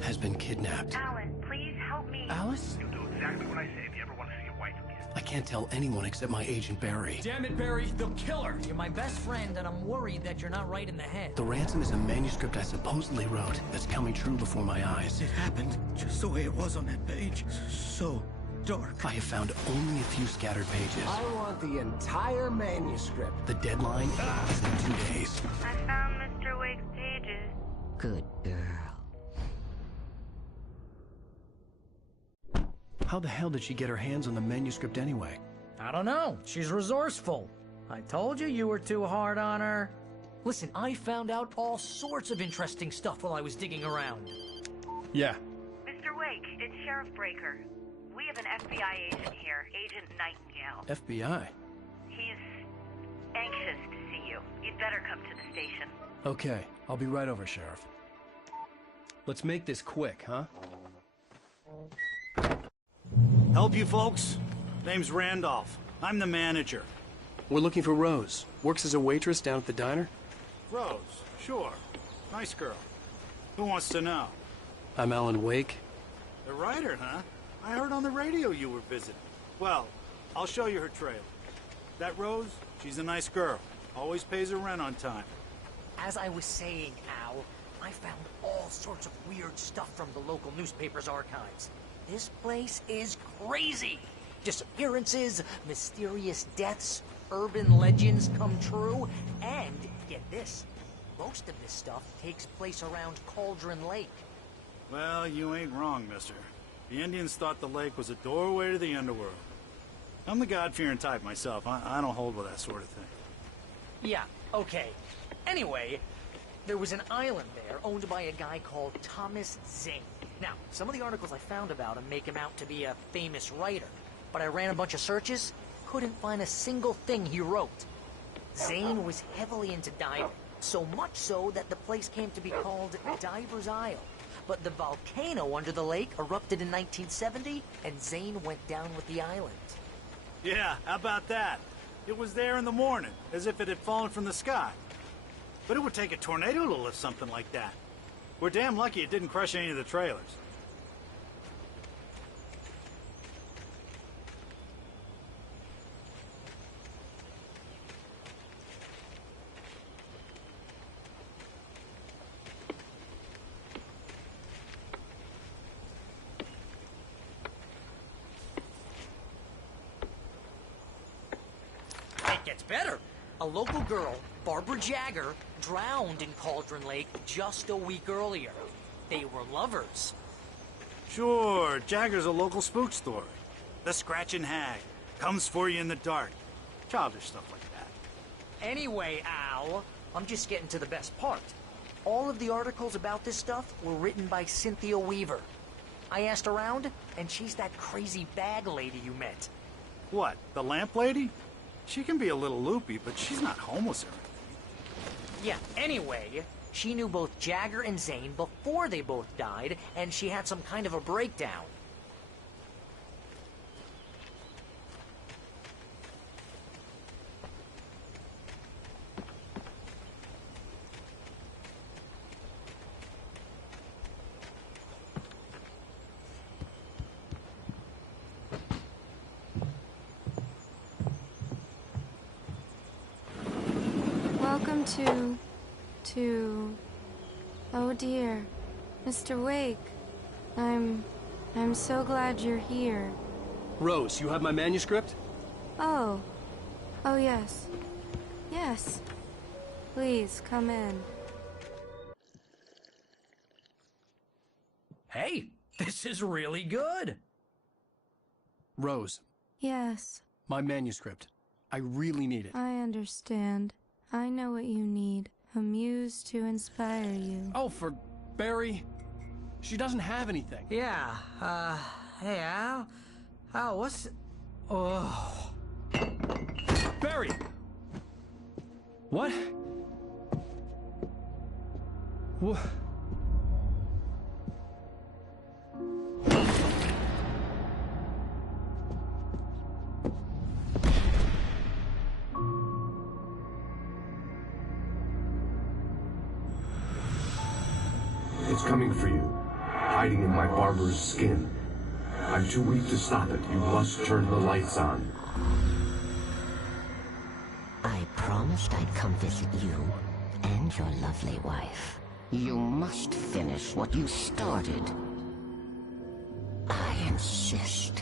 has been kidnapped. Alan, please help me. Alice? You'll do exactly what I say if you ever want to see your wife again. I can't tell anyone except my agent Barry. Damn it, Barry, they'll kill her. You're my best friend, and I'm worried that you're not right in the head. The ransom is a manuscript I supposedly wrote that's coming true before my eyes. It happened just the way it was on that page. So dark. I have found only a few scattered pages. I want the entire manuscript. The deadline is in 2 days. I found Mr. Wake's pages. Good girl. How the hell did she get her hands on the manuscript anyway? I don't know. She's resourceful. I told you you were too hard on her. Listen, I found out all sorts of interesting stuff while I was digging around. Yeah. Mr. Wake, it's Sheriff Breaker. We have an FBI agent here, Agent Nightingale. FBI? He's anxious to see you. You'd better come to the station. Okay, I'll be right over, Sheriff. Let's make this quick, huh? Help you folks? Name's Randolph. I'm the manager. We're looking for Rose. Works as a waitress down at the diner. Rose, sure. Nice girl. Who wants to know? I'm Alan Wake. The writer, huh? I heard on the radio you were visiting. Well, I'll show you her trailer. That Rose, she's a nice girl. Always pays her rent on time. As I was saying, Al, I found all sorts of weird stuff from the local newspaper's archives. This place is crazy. Disappearances, mysterious deaths, urban legends come true, and get this, most of this stuff takes place around Cauldron Lake. Well, you ain't wrong, mister. The Indians thought the lake was a doorway to the underworld. I'm the God-fearing type myself. I don't hold with that sort of thing. Yeah, okay. Anyway, there was an island there owned by a guy called Thomas Zane. Now, some of the articles I found about him make him out to be a famous writer, but I ran a bunch of searches, couldn't find a single thing he wrote. Zane was heavily into diving, so much so that the place came to be called Diver's Isle. But the volcano under the lake erupted in 1970, and Zane went down with the island. Yeah, how about that? It was there in the morning, as if it had fallen from the sky. But it would take a tornado to lift something like that. We're damn lucky it didn't crush any of the trailers. It gets better. A local girl, Barbara Jagger, drowned in Cauldron Lake just a week earlier. They were lovers. Sure, Jagger's a local spook story. The Scratching Hag. Comes for you in the dark. Childish stuff like that. Anyway, Al, I'm just getting to the best part. All of the articles about this stuff were written by Cynthia Weaver. I asked around, and she's that crazy bag lady you met. What, the lamp lady? She can be a little loopy, but she's not homeless or anything. Yeah, anyway, she knew both Jagger and Zane before they both died, and she had some kind of a breakdown. Welcome to... Oh dear. Mr. Wake. I'm so glad you're here. Rose, you have my manuscript? Oh. Oh, yes. Yes. Please, come in. Hey, this is really good. Rose, Yes, my manuscript. I really need it. I understand. I know what you need. A muse to inspire you. Oh, for Barry? She doesn't have anything. Yeah, hey, Al? Al, what's... Oh... Barry! What? What? It's coming for you, hiding in my barber's skin. I'm too weak to stop it. You must turn the lights on. I promised I'd come visit you and your lovely wife. You must finish what you started. I insist.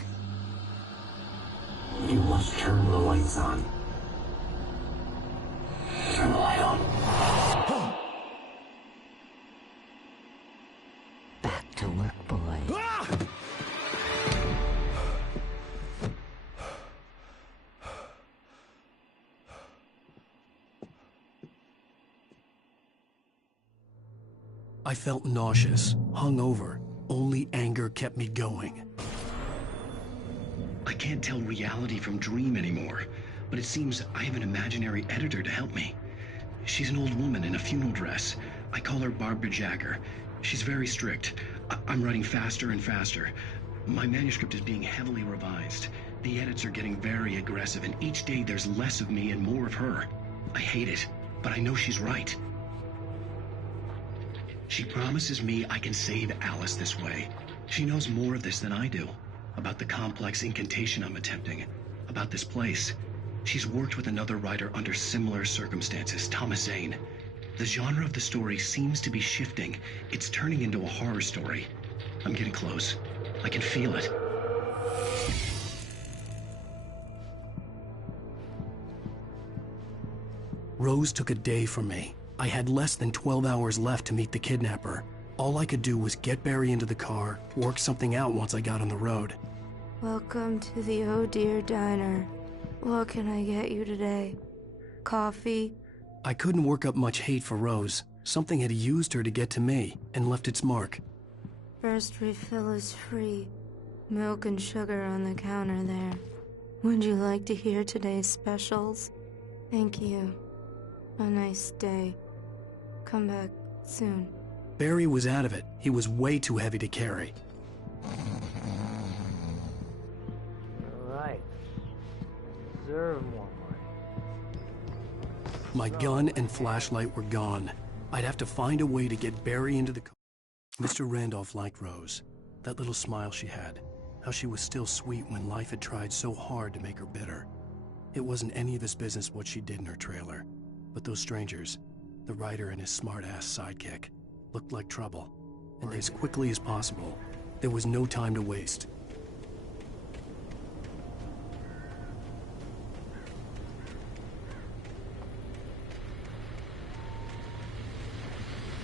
You must turn the lights on. Turn the light on. Back to work, boy. I felt nauseous, hungover. Only anger kept me going. I can't tell reality from dream anymore, but it seems I have an imaginary editor to help me. She's an old woman in a funeral dress. I call her Barbara Jagger. She's very strict. I'm writing faster and faster. My manuscript is being heavily revised. The edits are getting very aggressive, and each day there's less of me and more of her. I hate it, but I know she's right. She promises me I can save Alice this way. She knows more of this than I do. About the complex incantation I'm attempting. About this place. She's worked with another writer under similar circumstances, Thomas Zane. The genre of the story seems to be shifting. It's turning into a horror story. I'm getting close. I can feel it. Rose took a day from me. I had less than 12 hours left to meet the kidnapper. All I could do was get Barry into the car, work something out once I got on the road. Welcome to the Oh Dear Diner. What can I get you today? Coffee? I couldn't work up much hate for Rose. Something had used her to get to me and left its mark. First refill is free. Milk and sugar on the counter there. Would you like to hear today's specials? Thank you. A nice day. Come back soon. Barry was out of it. He was way too heavy to carry. Right. Deserve more money. My gun and flashlight were gone. I'd have to find a way to get Barry into the car. Mr. Randolph liked Rose. That little smile she had. How she was still sweet when life had tried so hard to make her bitter. It wasn't any of his business what she did in her trailer. But those strangers, the writer and his smart-ass sidekick, looked like trouble. And as quickly as possible, there was no time to waste.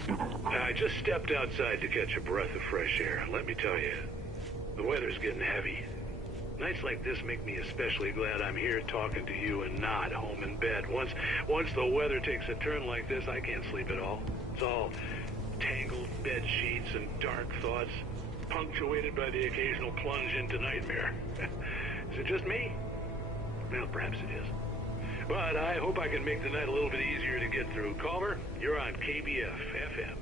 I just stepped outside to catch a breath of fresh air. Let me tell you, the weather's getting heavy. Nights like this make me especially glad I'm here talking to you and not home in bed. Once the weather takes a turn like this, I can't sleep at all. It's all tangled bed sheets and dark thoughts, punctuated by the occasional plunge into nightmare. Is it just me? Well, perhaps it is. But I hope I can make the night a little bit easier to get through. Calmer, you're on KBF FM.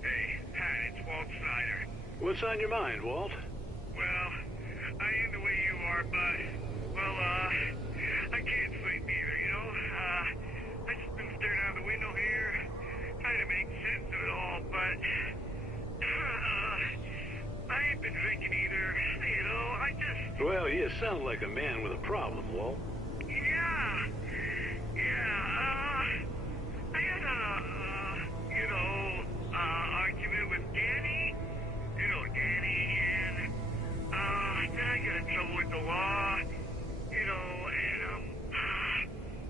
Hey, Pat, it's Walt Snyder. What's on your mind, Walt? Well, I ain't the way you are, but, well, I can't sleep either, you know? I just been staring out the window here, trying to make sense of it all, but, I ain't been drinking either, you know, I just... Well, you sound like a man with a problem, Walt. I had a, argument with Danny, Danny, and, then I got in trouble with the law, and,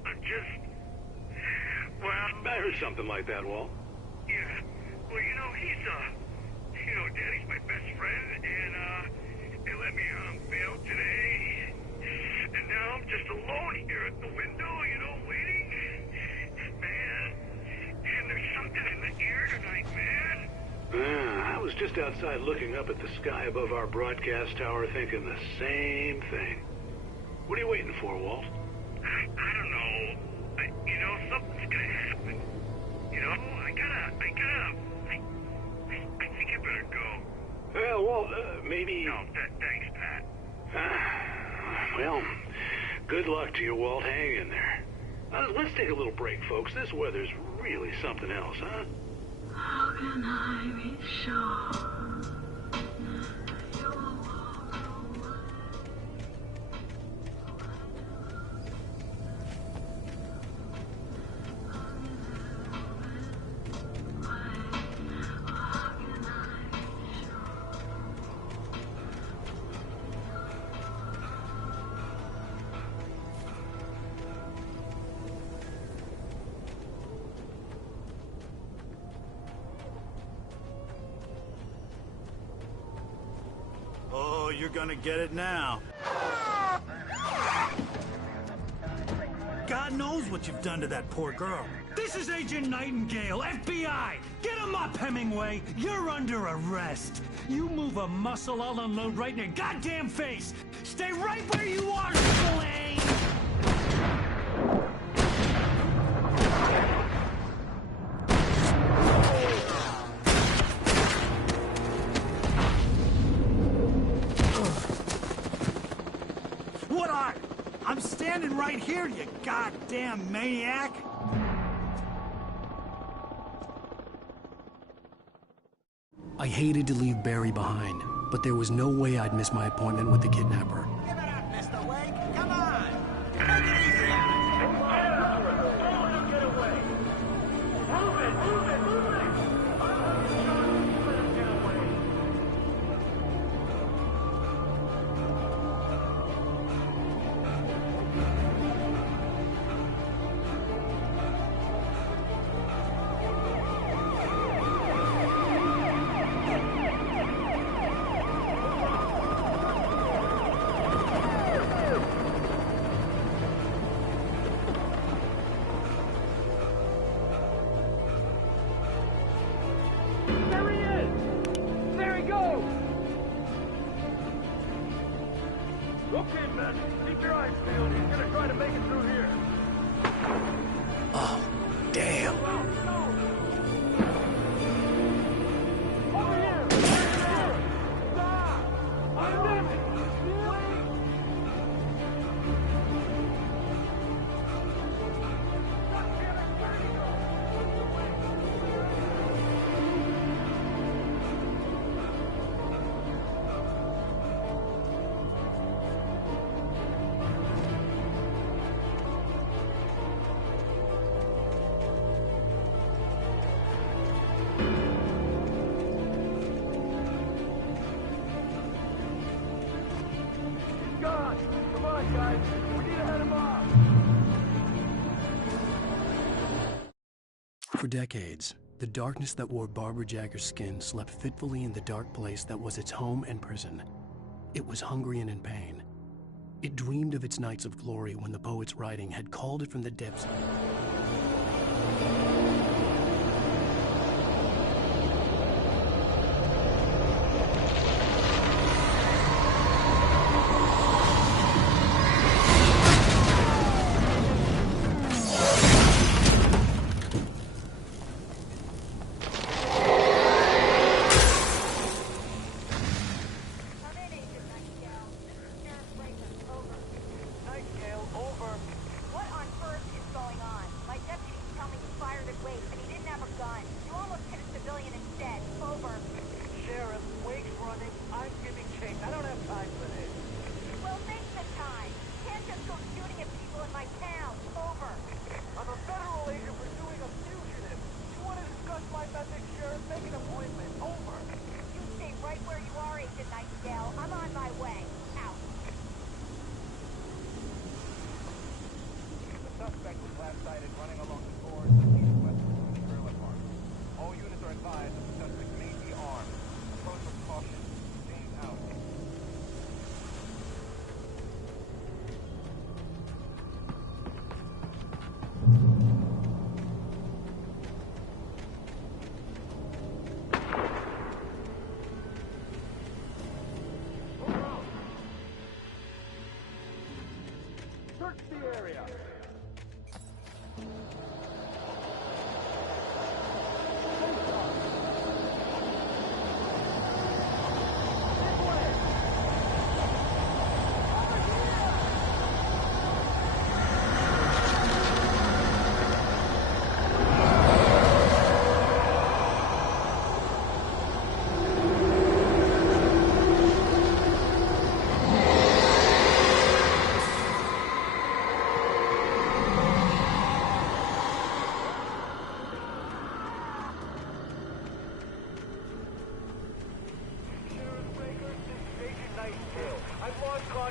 I'm just, well... I heard something like that, Walt. Yeah, well, he's, Danny's my best friend, and, they let me on bail today, and now I'm just alone here at the window, waiting. Man, and there's something in the air tonight, man. I was just outside looking up at the sky above our broadcast tower thinking the same thing. What are you waiting for, Walt? I don't know. Something's gonna happen. I think I better go. Well, Walt, maybe... No, thanks, Pat. Well, good luck to you, Walt. Hang in there. Let's take a little break, folks. This weather's really something else, huh? How can I be sure you will walk away? Oh, you're gonna get it now. God God knows what you've done to that poor girl. This is Agent Nightingale, FBI! Get him up, Hemingway! You're under arrest. You move a muscle, I'll unload right in your goddamn face! Stay right where you are, Slane! What are? I'm standing right here, you goddamn maniac! I hated to leave Barry behind, but there was no way I'd miss my appointment with the kidnapper. Give it up, Mr. Wake. Come on. Take it easy on it. Don't let him get away. Move it, move it, move it. Let him get away. There he is! There he goes! Okay, man. Keep your eyes peeled. He's gonna try to make it through here. Oh, damn. Over here! Over here! Stop! I'm leaving! God! Come on, guys! We need to head him off! For decades, the darkness that wore Barbara Jagger's skin slept fitfully in the dark place that was its home and prison. It was hungry and in pain. It dreamed of its nights of glory when the poet's writing had called it from the depths. Nightingale, over. What on earth is going on? My deputies tell me he fired at Wake, and he didn't have a gun. You almost hit a civilian instead. Over. Sheriff, Wake's running. I'm giving chase. I don't have time for this. Well, make the time. Can't just go shooting at people in my town. Over. I'm a federal agent pursuing a fugitive. You want to discuss my message, Sheriff? Make an appointment. Over. You stay right where you are, Agent Nightingale. I'm on my way. Out. The suspect was last sighted running along the shores east-west of the trailer park. All units are advised that the suspect may be armed. Approach with caution. James out. Search the area.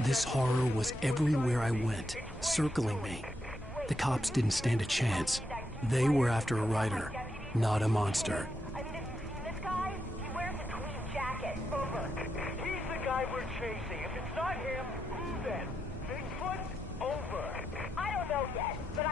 This horror was everywhere I went, circling me. The cops didn't stand a chance. They were after a writer, not a monster. This guy, he wears a tweed jacket. Over. He's the guy we're chasing. If it's not him, who then? Bigfoot? Over. I don't know yet, but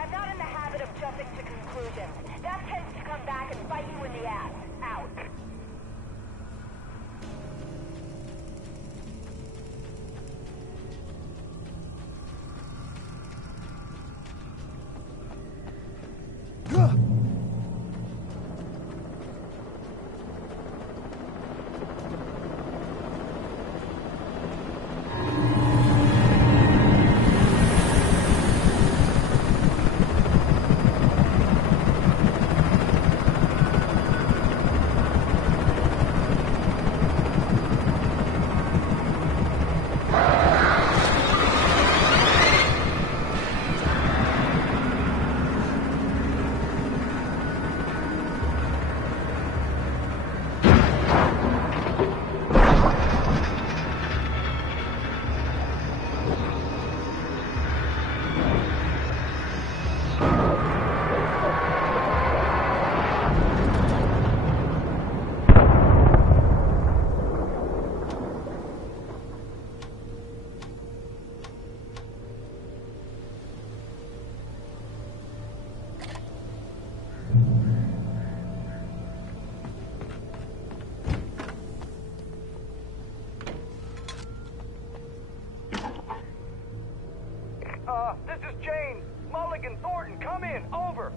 Mulligan, Thornton, come in. Over.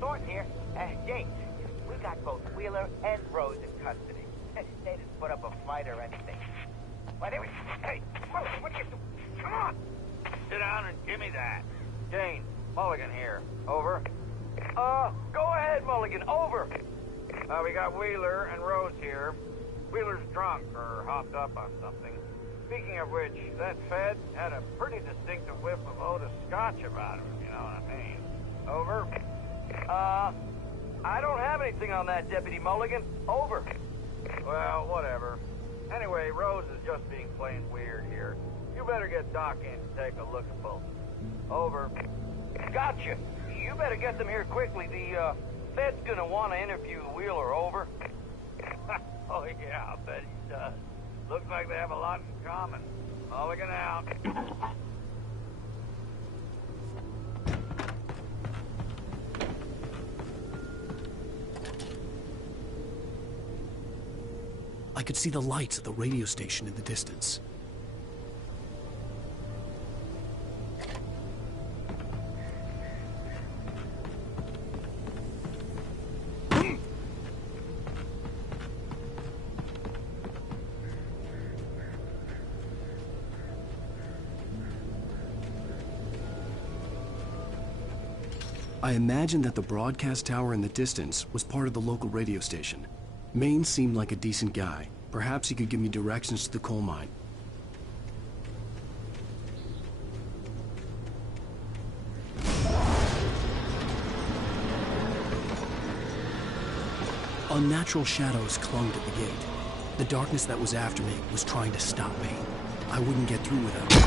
Thornton here. James, we got both Wheeler and Rose in custody. They didn't put up a fight or anything. Why, they were... Hey, Mulligan, what are you doing? Come on. Sit down and give me that. Jane, Mulligan here. Over. Go ahead, Mulligan. Over. We got Wheeler and Rose here. Wheeler's drunk or hopped up on something. Speaking of which, that Fed had a pretty distinctive whiff of Otis Scotch about him, you know what I mean. Over. I don't have anything on that, Deputy Mulligan. Over. Well, whatever. Anyway, Rose is just being plain weird here. You better get Doc in to take a look at both. Over. Gotcha. You better get them here quickly. The, Fed's gonna want to interview Wheeler. Over. Oh, yeah, I'll bet he does. Looks like they have a lot in common. Mulligan out. I could see the lights of the radio station in the distance. I imagined that the broadcast tower in the distance was part of the local radio station. Maine seemed like a decent guy. Perhaps he could give me directions to the coal mine. Unnatural shadows clung to the gate. The darkness that was after me was trying to stop me. I wouldn't get through without it.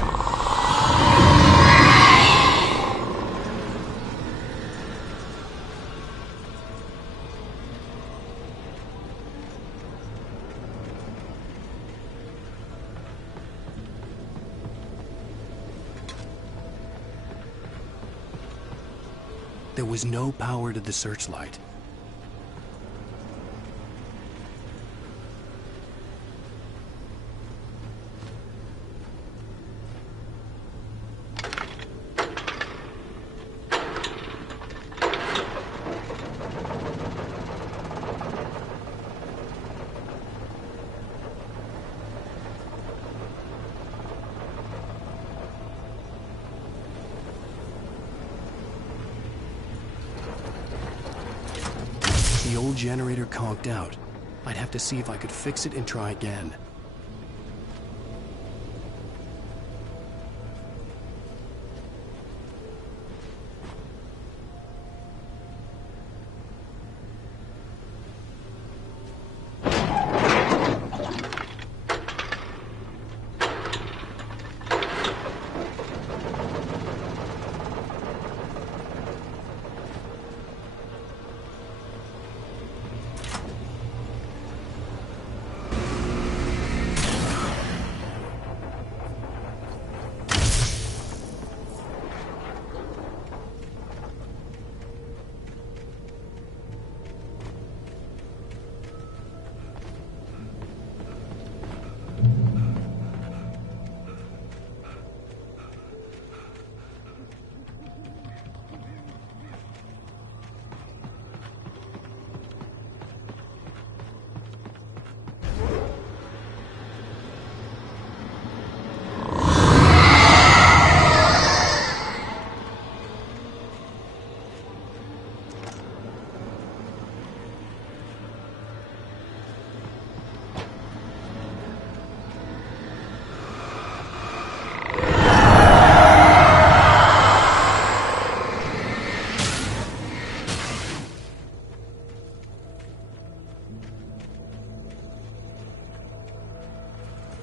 There was no power to the searchlight. The old generator conked out. I'd have to see if I could fix it and try again.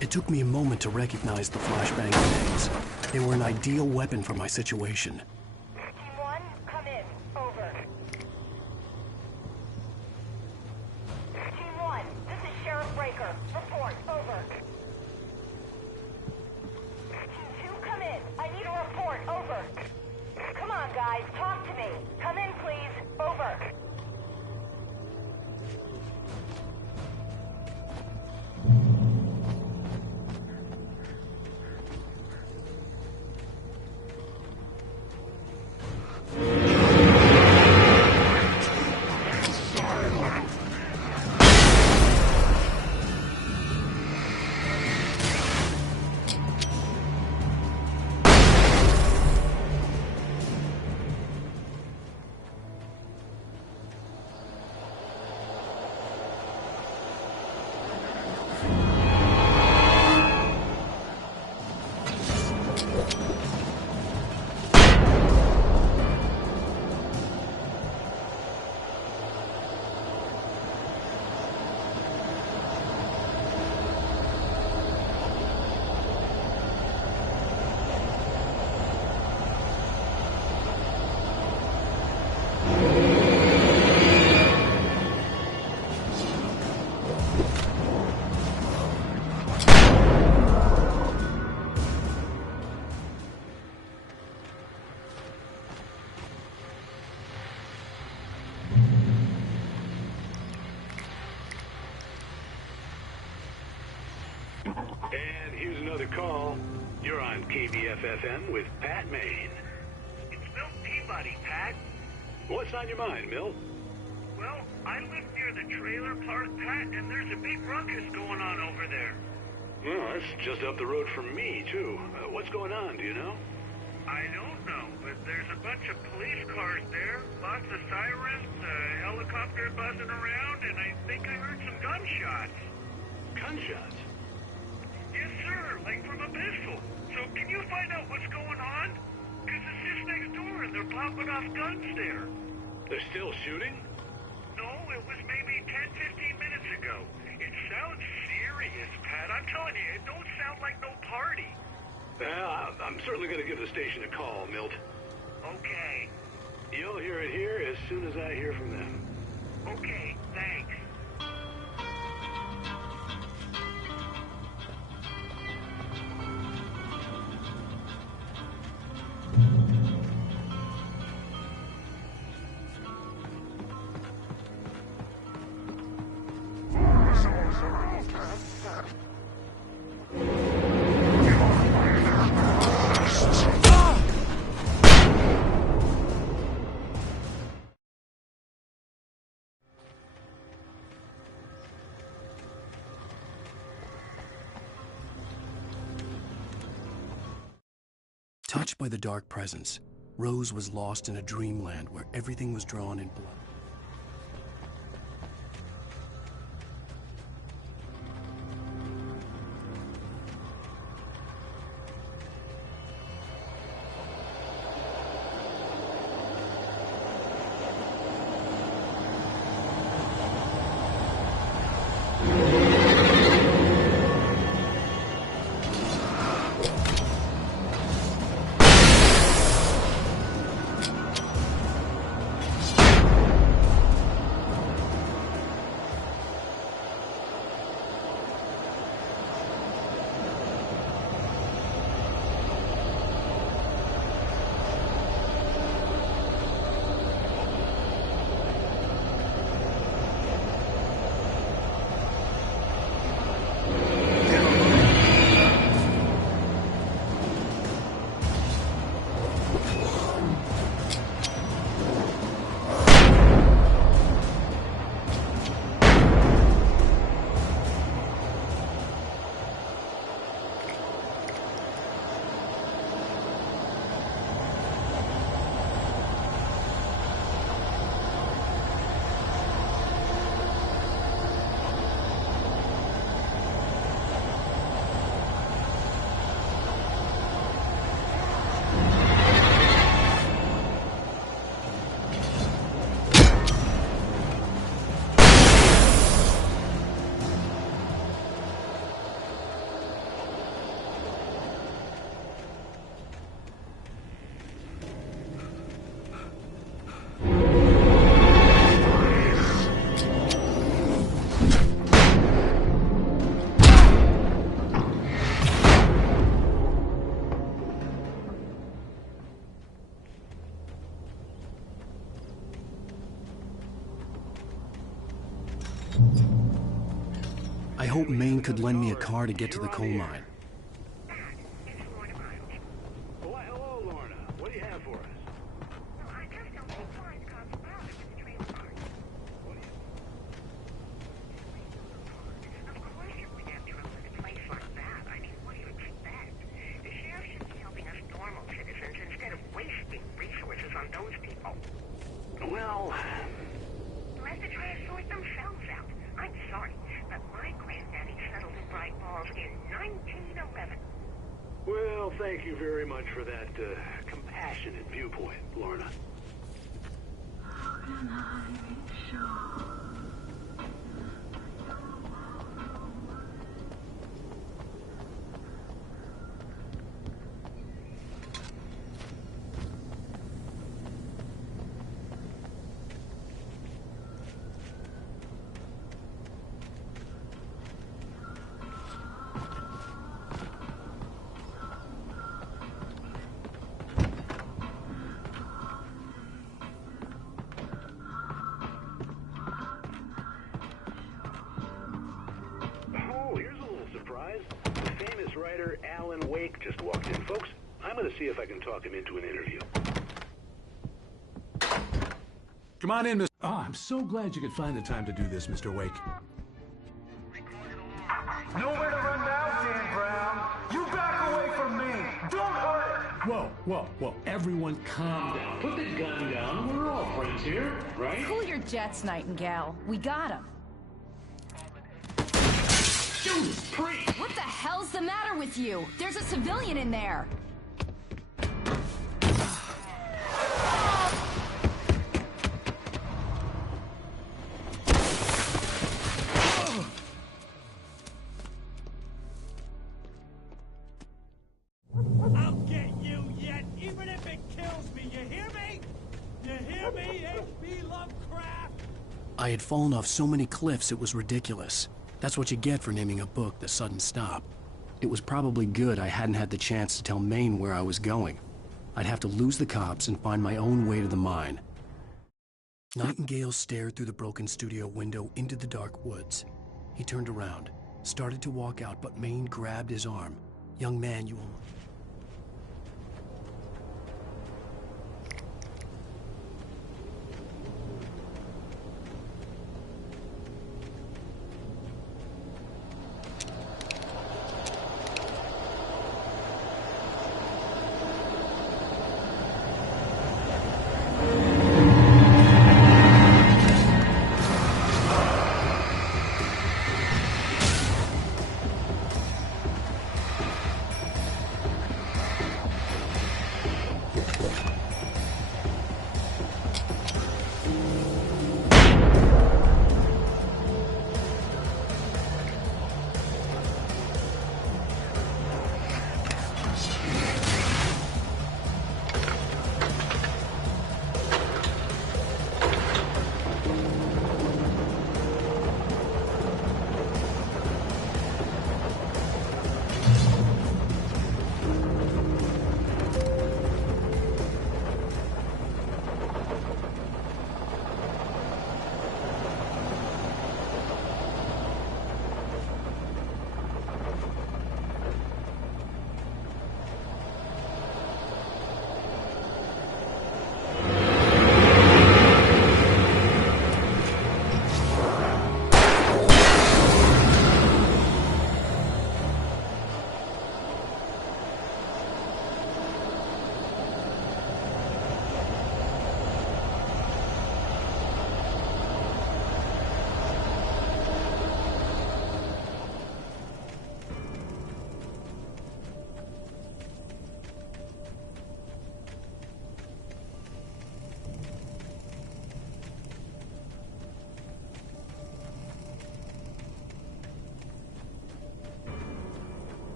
It took me a moment to recognize the flashbang grenades. They were an ideal weapon for my situation. Team 1, come in. Over. Team 1, this is Sheriff Breaker. Report. Over. Team 2, come in. I need a report. Over. Come on, guys. Talk to me. Come in, please. Over. call. You're on KBFFM with Pat Maine. It's Milt Peabody, Pat. What's on your mind, Milt? Well, I live near the trailer park, Pat, and there's a big ruckus going on over there. Well, that's just up the road from me, too. What's going on, do you know? I don't know, but there's a bunch of police cars there, lots of sirens, a helicopter buzzing around, and I think I heard some gunshots. Gunshots? Yes, sir, like from a pistol. So can you find out what's going on? Because it's just next door and they're popping off guns there. They're still shooting? No, it was maybe 10, 15 minutes ago. It sounds serious, Pat. I'm telling you, it don't sound like no party. I'm certainly going to give the station a call, Milt. Okay. You'll hear it here as soon as I hear from them. Okay, thanks. Touched by the dark presence, Rose was lost in a dreamland where everything was drawn in blood. I hope Maine could lend me a car to get to the coal mine. Why, hello, Lorna. What do you have for us? I just don't think flying cops about it with the trailer park. Of course you would have trouble with a place like that. I mean, what do you expect? The sheriff should be helping us normal citizens instead of wasting resources on those people. Well... Let the trash sort themselves out. I'm sorry, but my granddaddy settled in Bright Falls in 1911. Well, thank you very much for that compassionate viewpoint, Lorna. How can I be sure? Wake just walked in. Folks, I'm gonna see if I can talk him into an interview. Come on in, Mr. Oh, I'm so glad you could find the time to do this, Mr. Wake. Nowhere to run now, Dan Brown. You back away from me. Don't hurt it. Whoa. Everyone calm down. Put the gun down. We're all friends here, right? Cool your jets, Nightingale. We got him. Judas Priest! What the hell's the matter with you? There's a civilian in there. I'll get you yet, even if it kills me. You hear me? You hear me, H.P. Lovecraft? I had fallen off so many cliffs it was ridiculous. That's what you get for naming a book The Sudden Stop. It was probably good I hadn't had the chance to tell Maine where I was going. I'd have to lose the cops and find my own way to the mine. Nightingale stared through the broken studio window into the dark woods. He turned around, started to walk out, but Maine grabbed his arm. "Young man, you will..."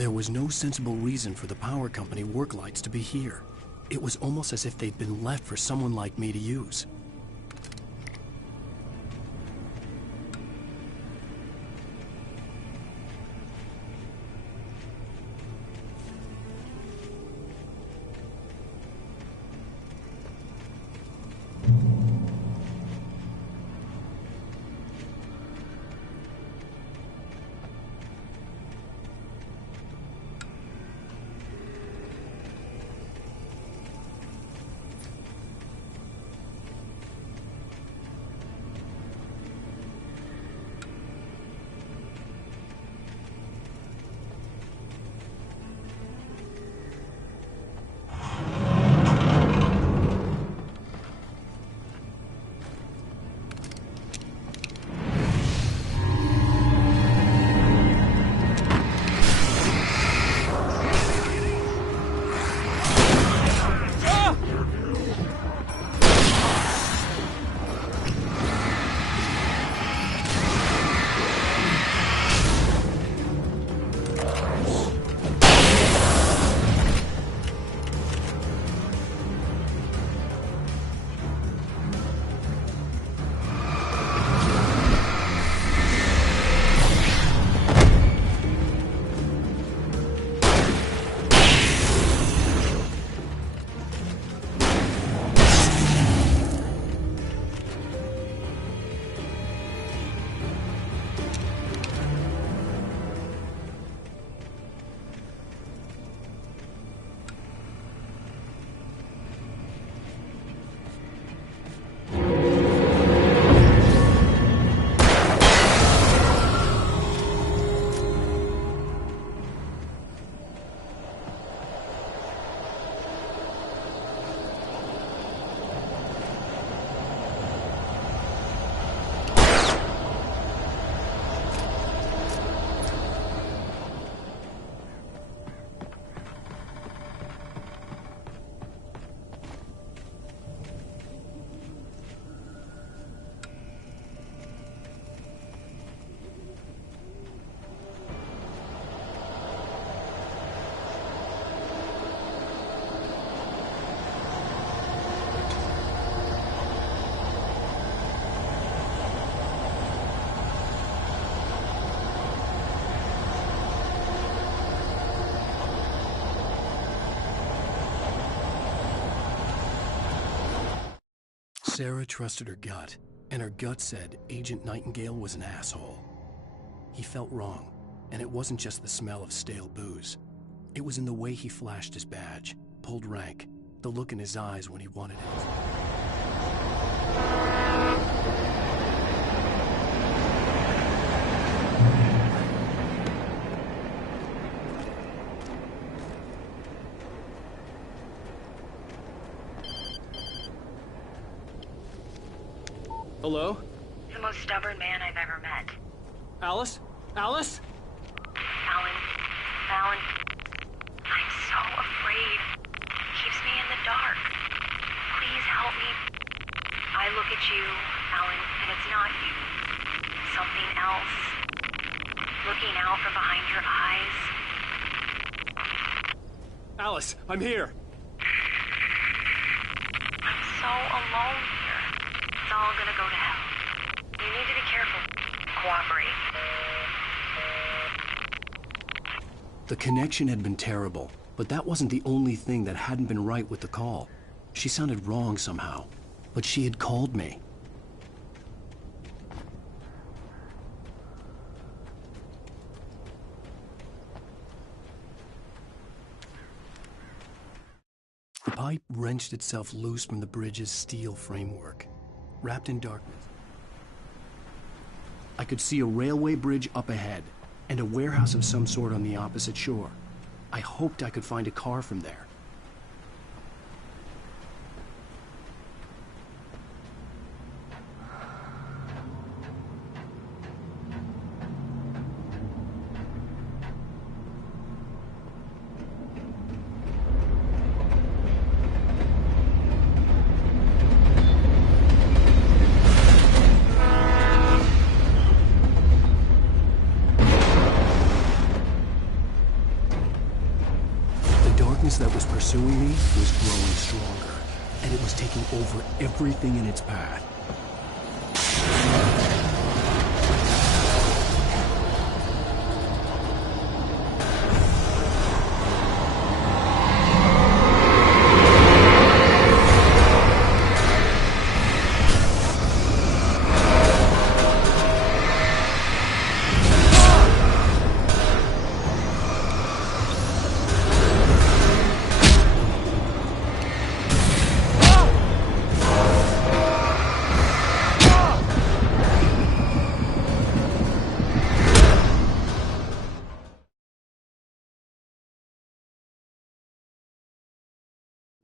There was no sensible reason for the power company work lights to be here. It was almost as if they'd been left for someone like me to use. Sarah trusted her gut, and her gut said Agent Nightingale was an asshole. He felt wrong, and it wasn't just the smell of stale booze. It was in the way he flashed his badge, pulled rank, the look in his eyes when he wanted it. Hello? The most stubborn man I've ever met. Alice? Alice? Alan, I'm so afraid. He keeps me in the dark. Please help me. I look at you, Alan, and it's not you. Something else. Looking out from behind your eyes. Alice, I'm here. I'm so alone here. It's all gonna go to hell. You need to be careful. Cooperate. The connection had been terrible, but that wasn't the only thing that hadn't been right with the call. She sounded wrong somehow, but she had called me. The pipe wrenched itself loose from the bridge's steel framework, wrapped in darkness. I could see a railway bridge up ahead, and a warehouse of some sort on the opposite shore. I hoped I could find a car from there. pursuing me was growing stronger, and it was taking over everything in its path.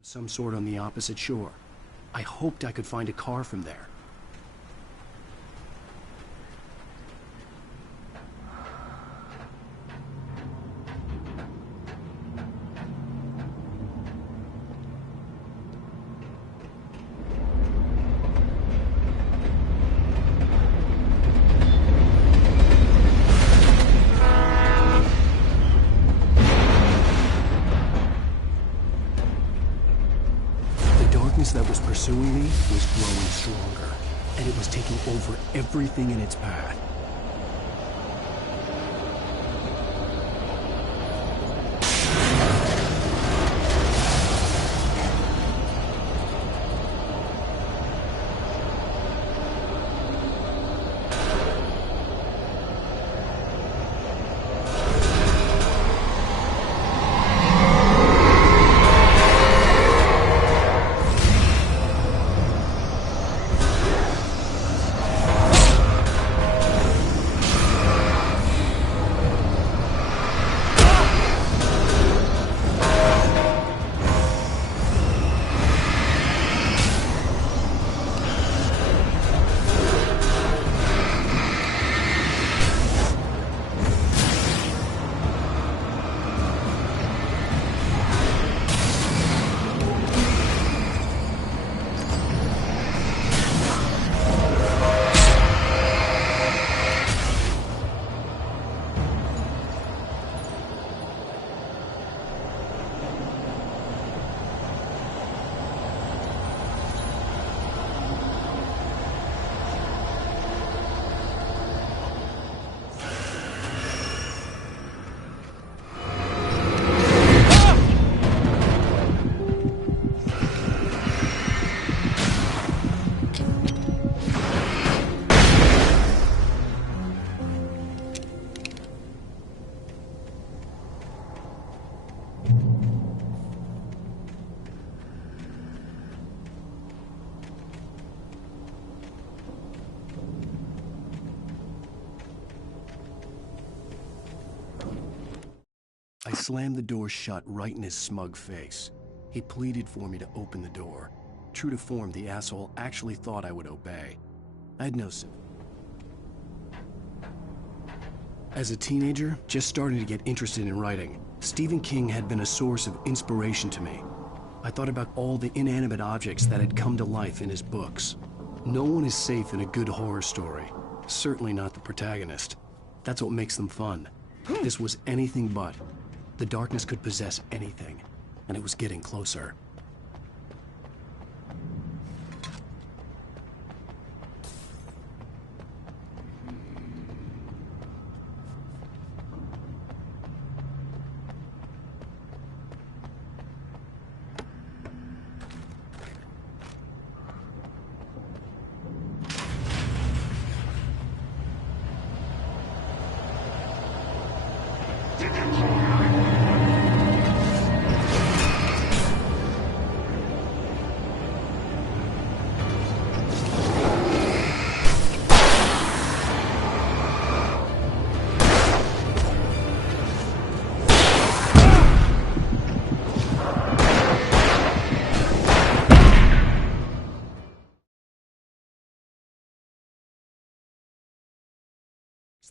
Some sort on the opposite shore. I hoped I could find a car from there. That was pursuing me was growing stronger, and it was taking over everything in its path. I slammed the door shut right in his smug face. He pleaded for me to open the door. True to form, the asshole actually thought I would obey. I had no sympathy. As a teenager, just starting to get interested in writing, Stephen King had been a source of inspiration to me. I thought about all the inanimate objects that had come to life in his books. No one is safe in a good horror story. Certainly not the protagonist. That's what makes them fun. This was anything but. The darkness could possess anything, and it was getting closer.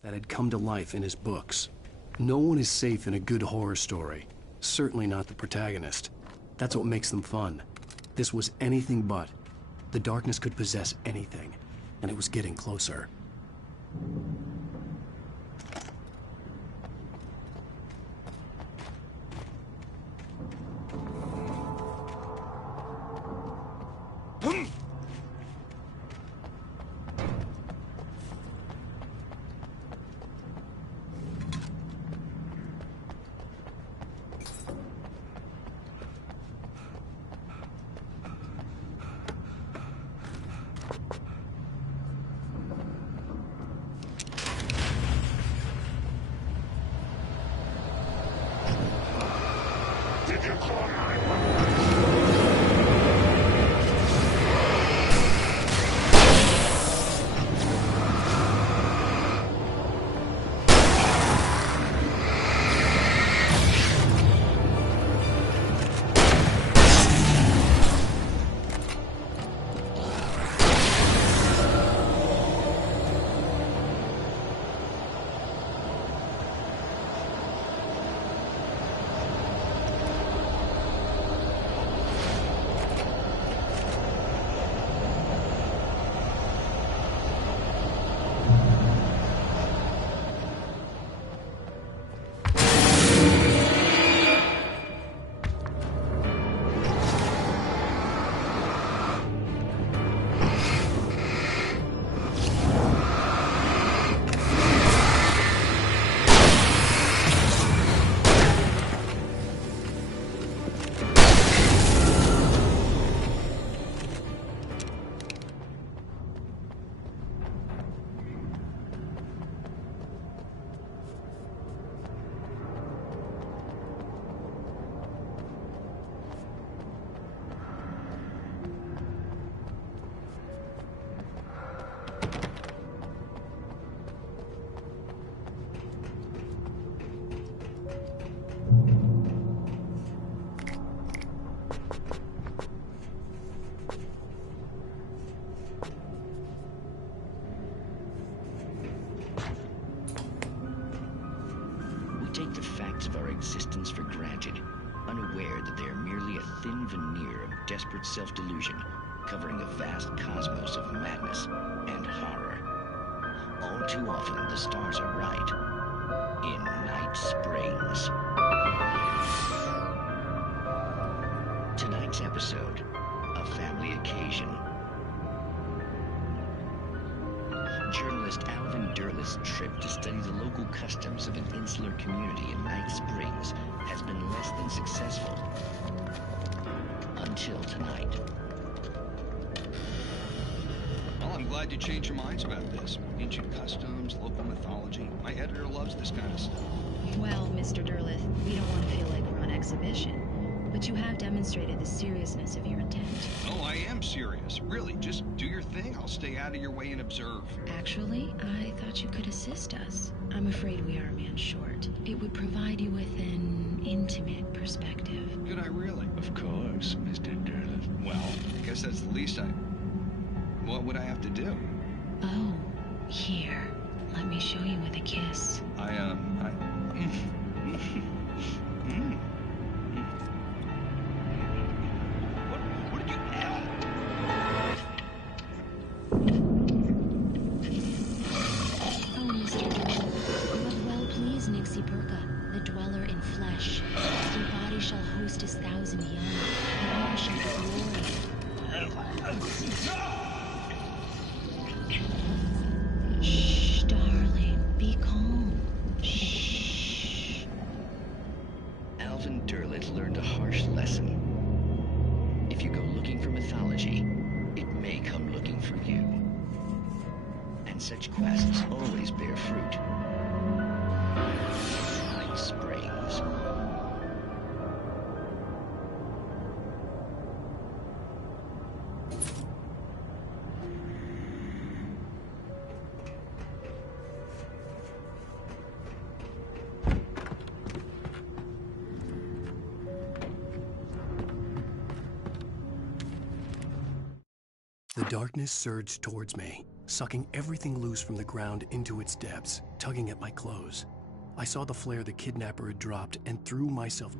That had come to life in his books. No one is safe in a good horror story. Certainly not the protagonist. That's what makes them fun. This was anything but. The darkness could possess anything, and it was getting closer. take the facts of our existence for granted, unaware that they are merely a thin veneer of desperate self-delusion, covering a vast cosmos of madness and horror. All too often, the stars are right. In Night Springs. Tonight's episode, a family occasion. Journalist Alvin Derleth's trip to study the local customs of an insular community in Night Springs has been less than successful. Until tonight. Well, I'm glad you changed your minds about this. Ancient customs, local mythology. My editor loves this kind of stuff. Well, Mr. Derleth, we don't want to feel like we're on exhibition. But you have demonstrated the seriousness of your intent. Oh, I am serious. Really, just do your thing. I'll stay out of your way and observe. Actually, I thought you could assist us. I'm afraid we are a man short. It would provide you with an intimate perspective. Could I really? Of course, Mr. Derleth. Well, I guess that's the least I... What would I have to do? Oh, here. Let me show you with a kiss. The dweller in flesh. Your body shall host 1,000 young, and all shall be glory. Shh, darling, be calm. Shh. Alvin Derleth learned a harsh lesson. If you go looking for mythology, it may come looking for you. And such quests always bear fruit. Night Springs. The darkness surged towards me, sucking everything loose from the ground into its depths, tugging at my clothes. I saw the flare the kidnapper had dropped and threw myself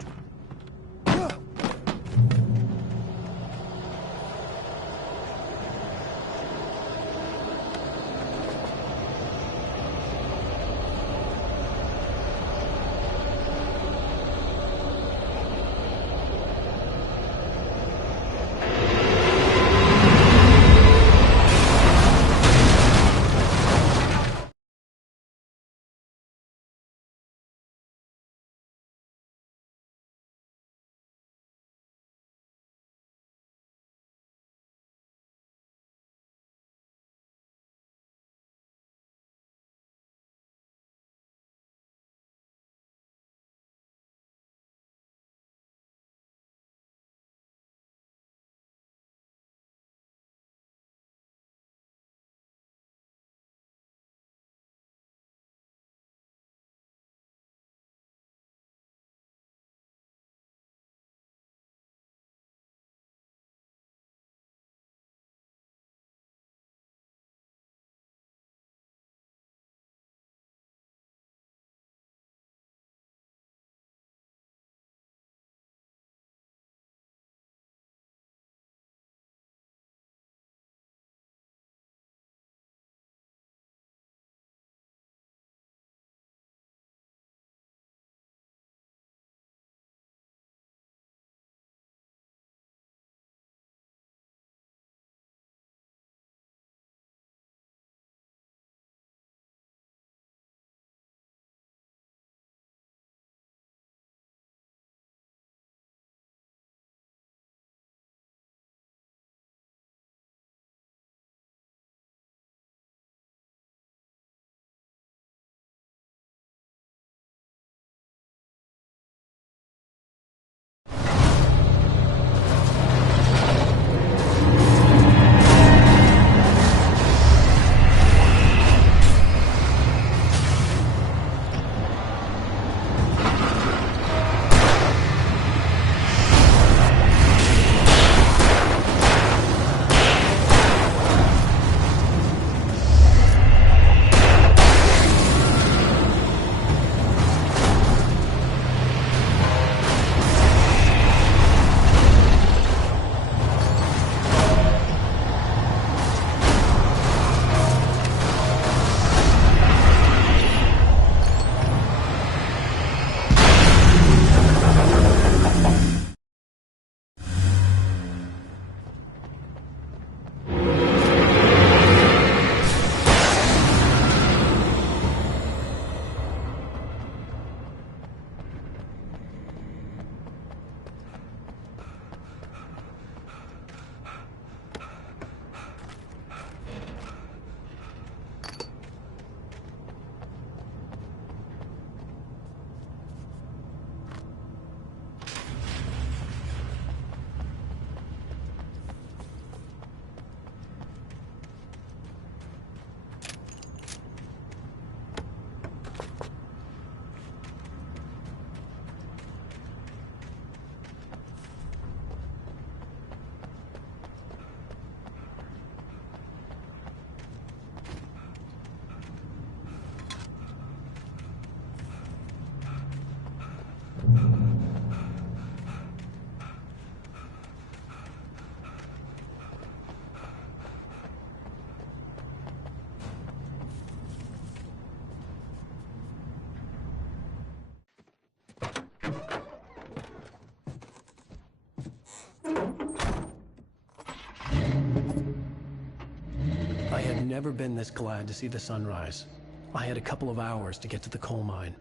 never been this glad to see the sunrise. I had a couple of hours to get to the coal mine.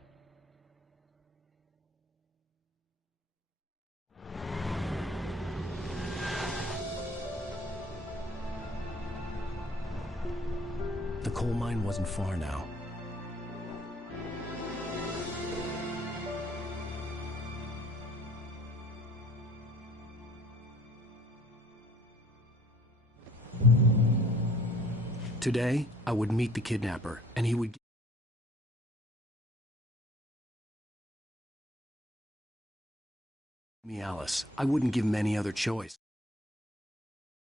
The coal mine wasn't far now. Today, I would meet the kidnapper, and he would give me Alice. I wouldn't give him any other choice.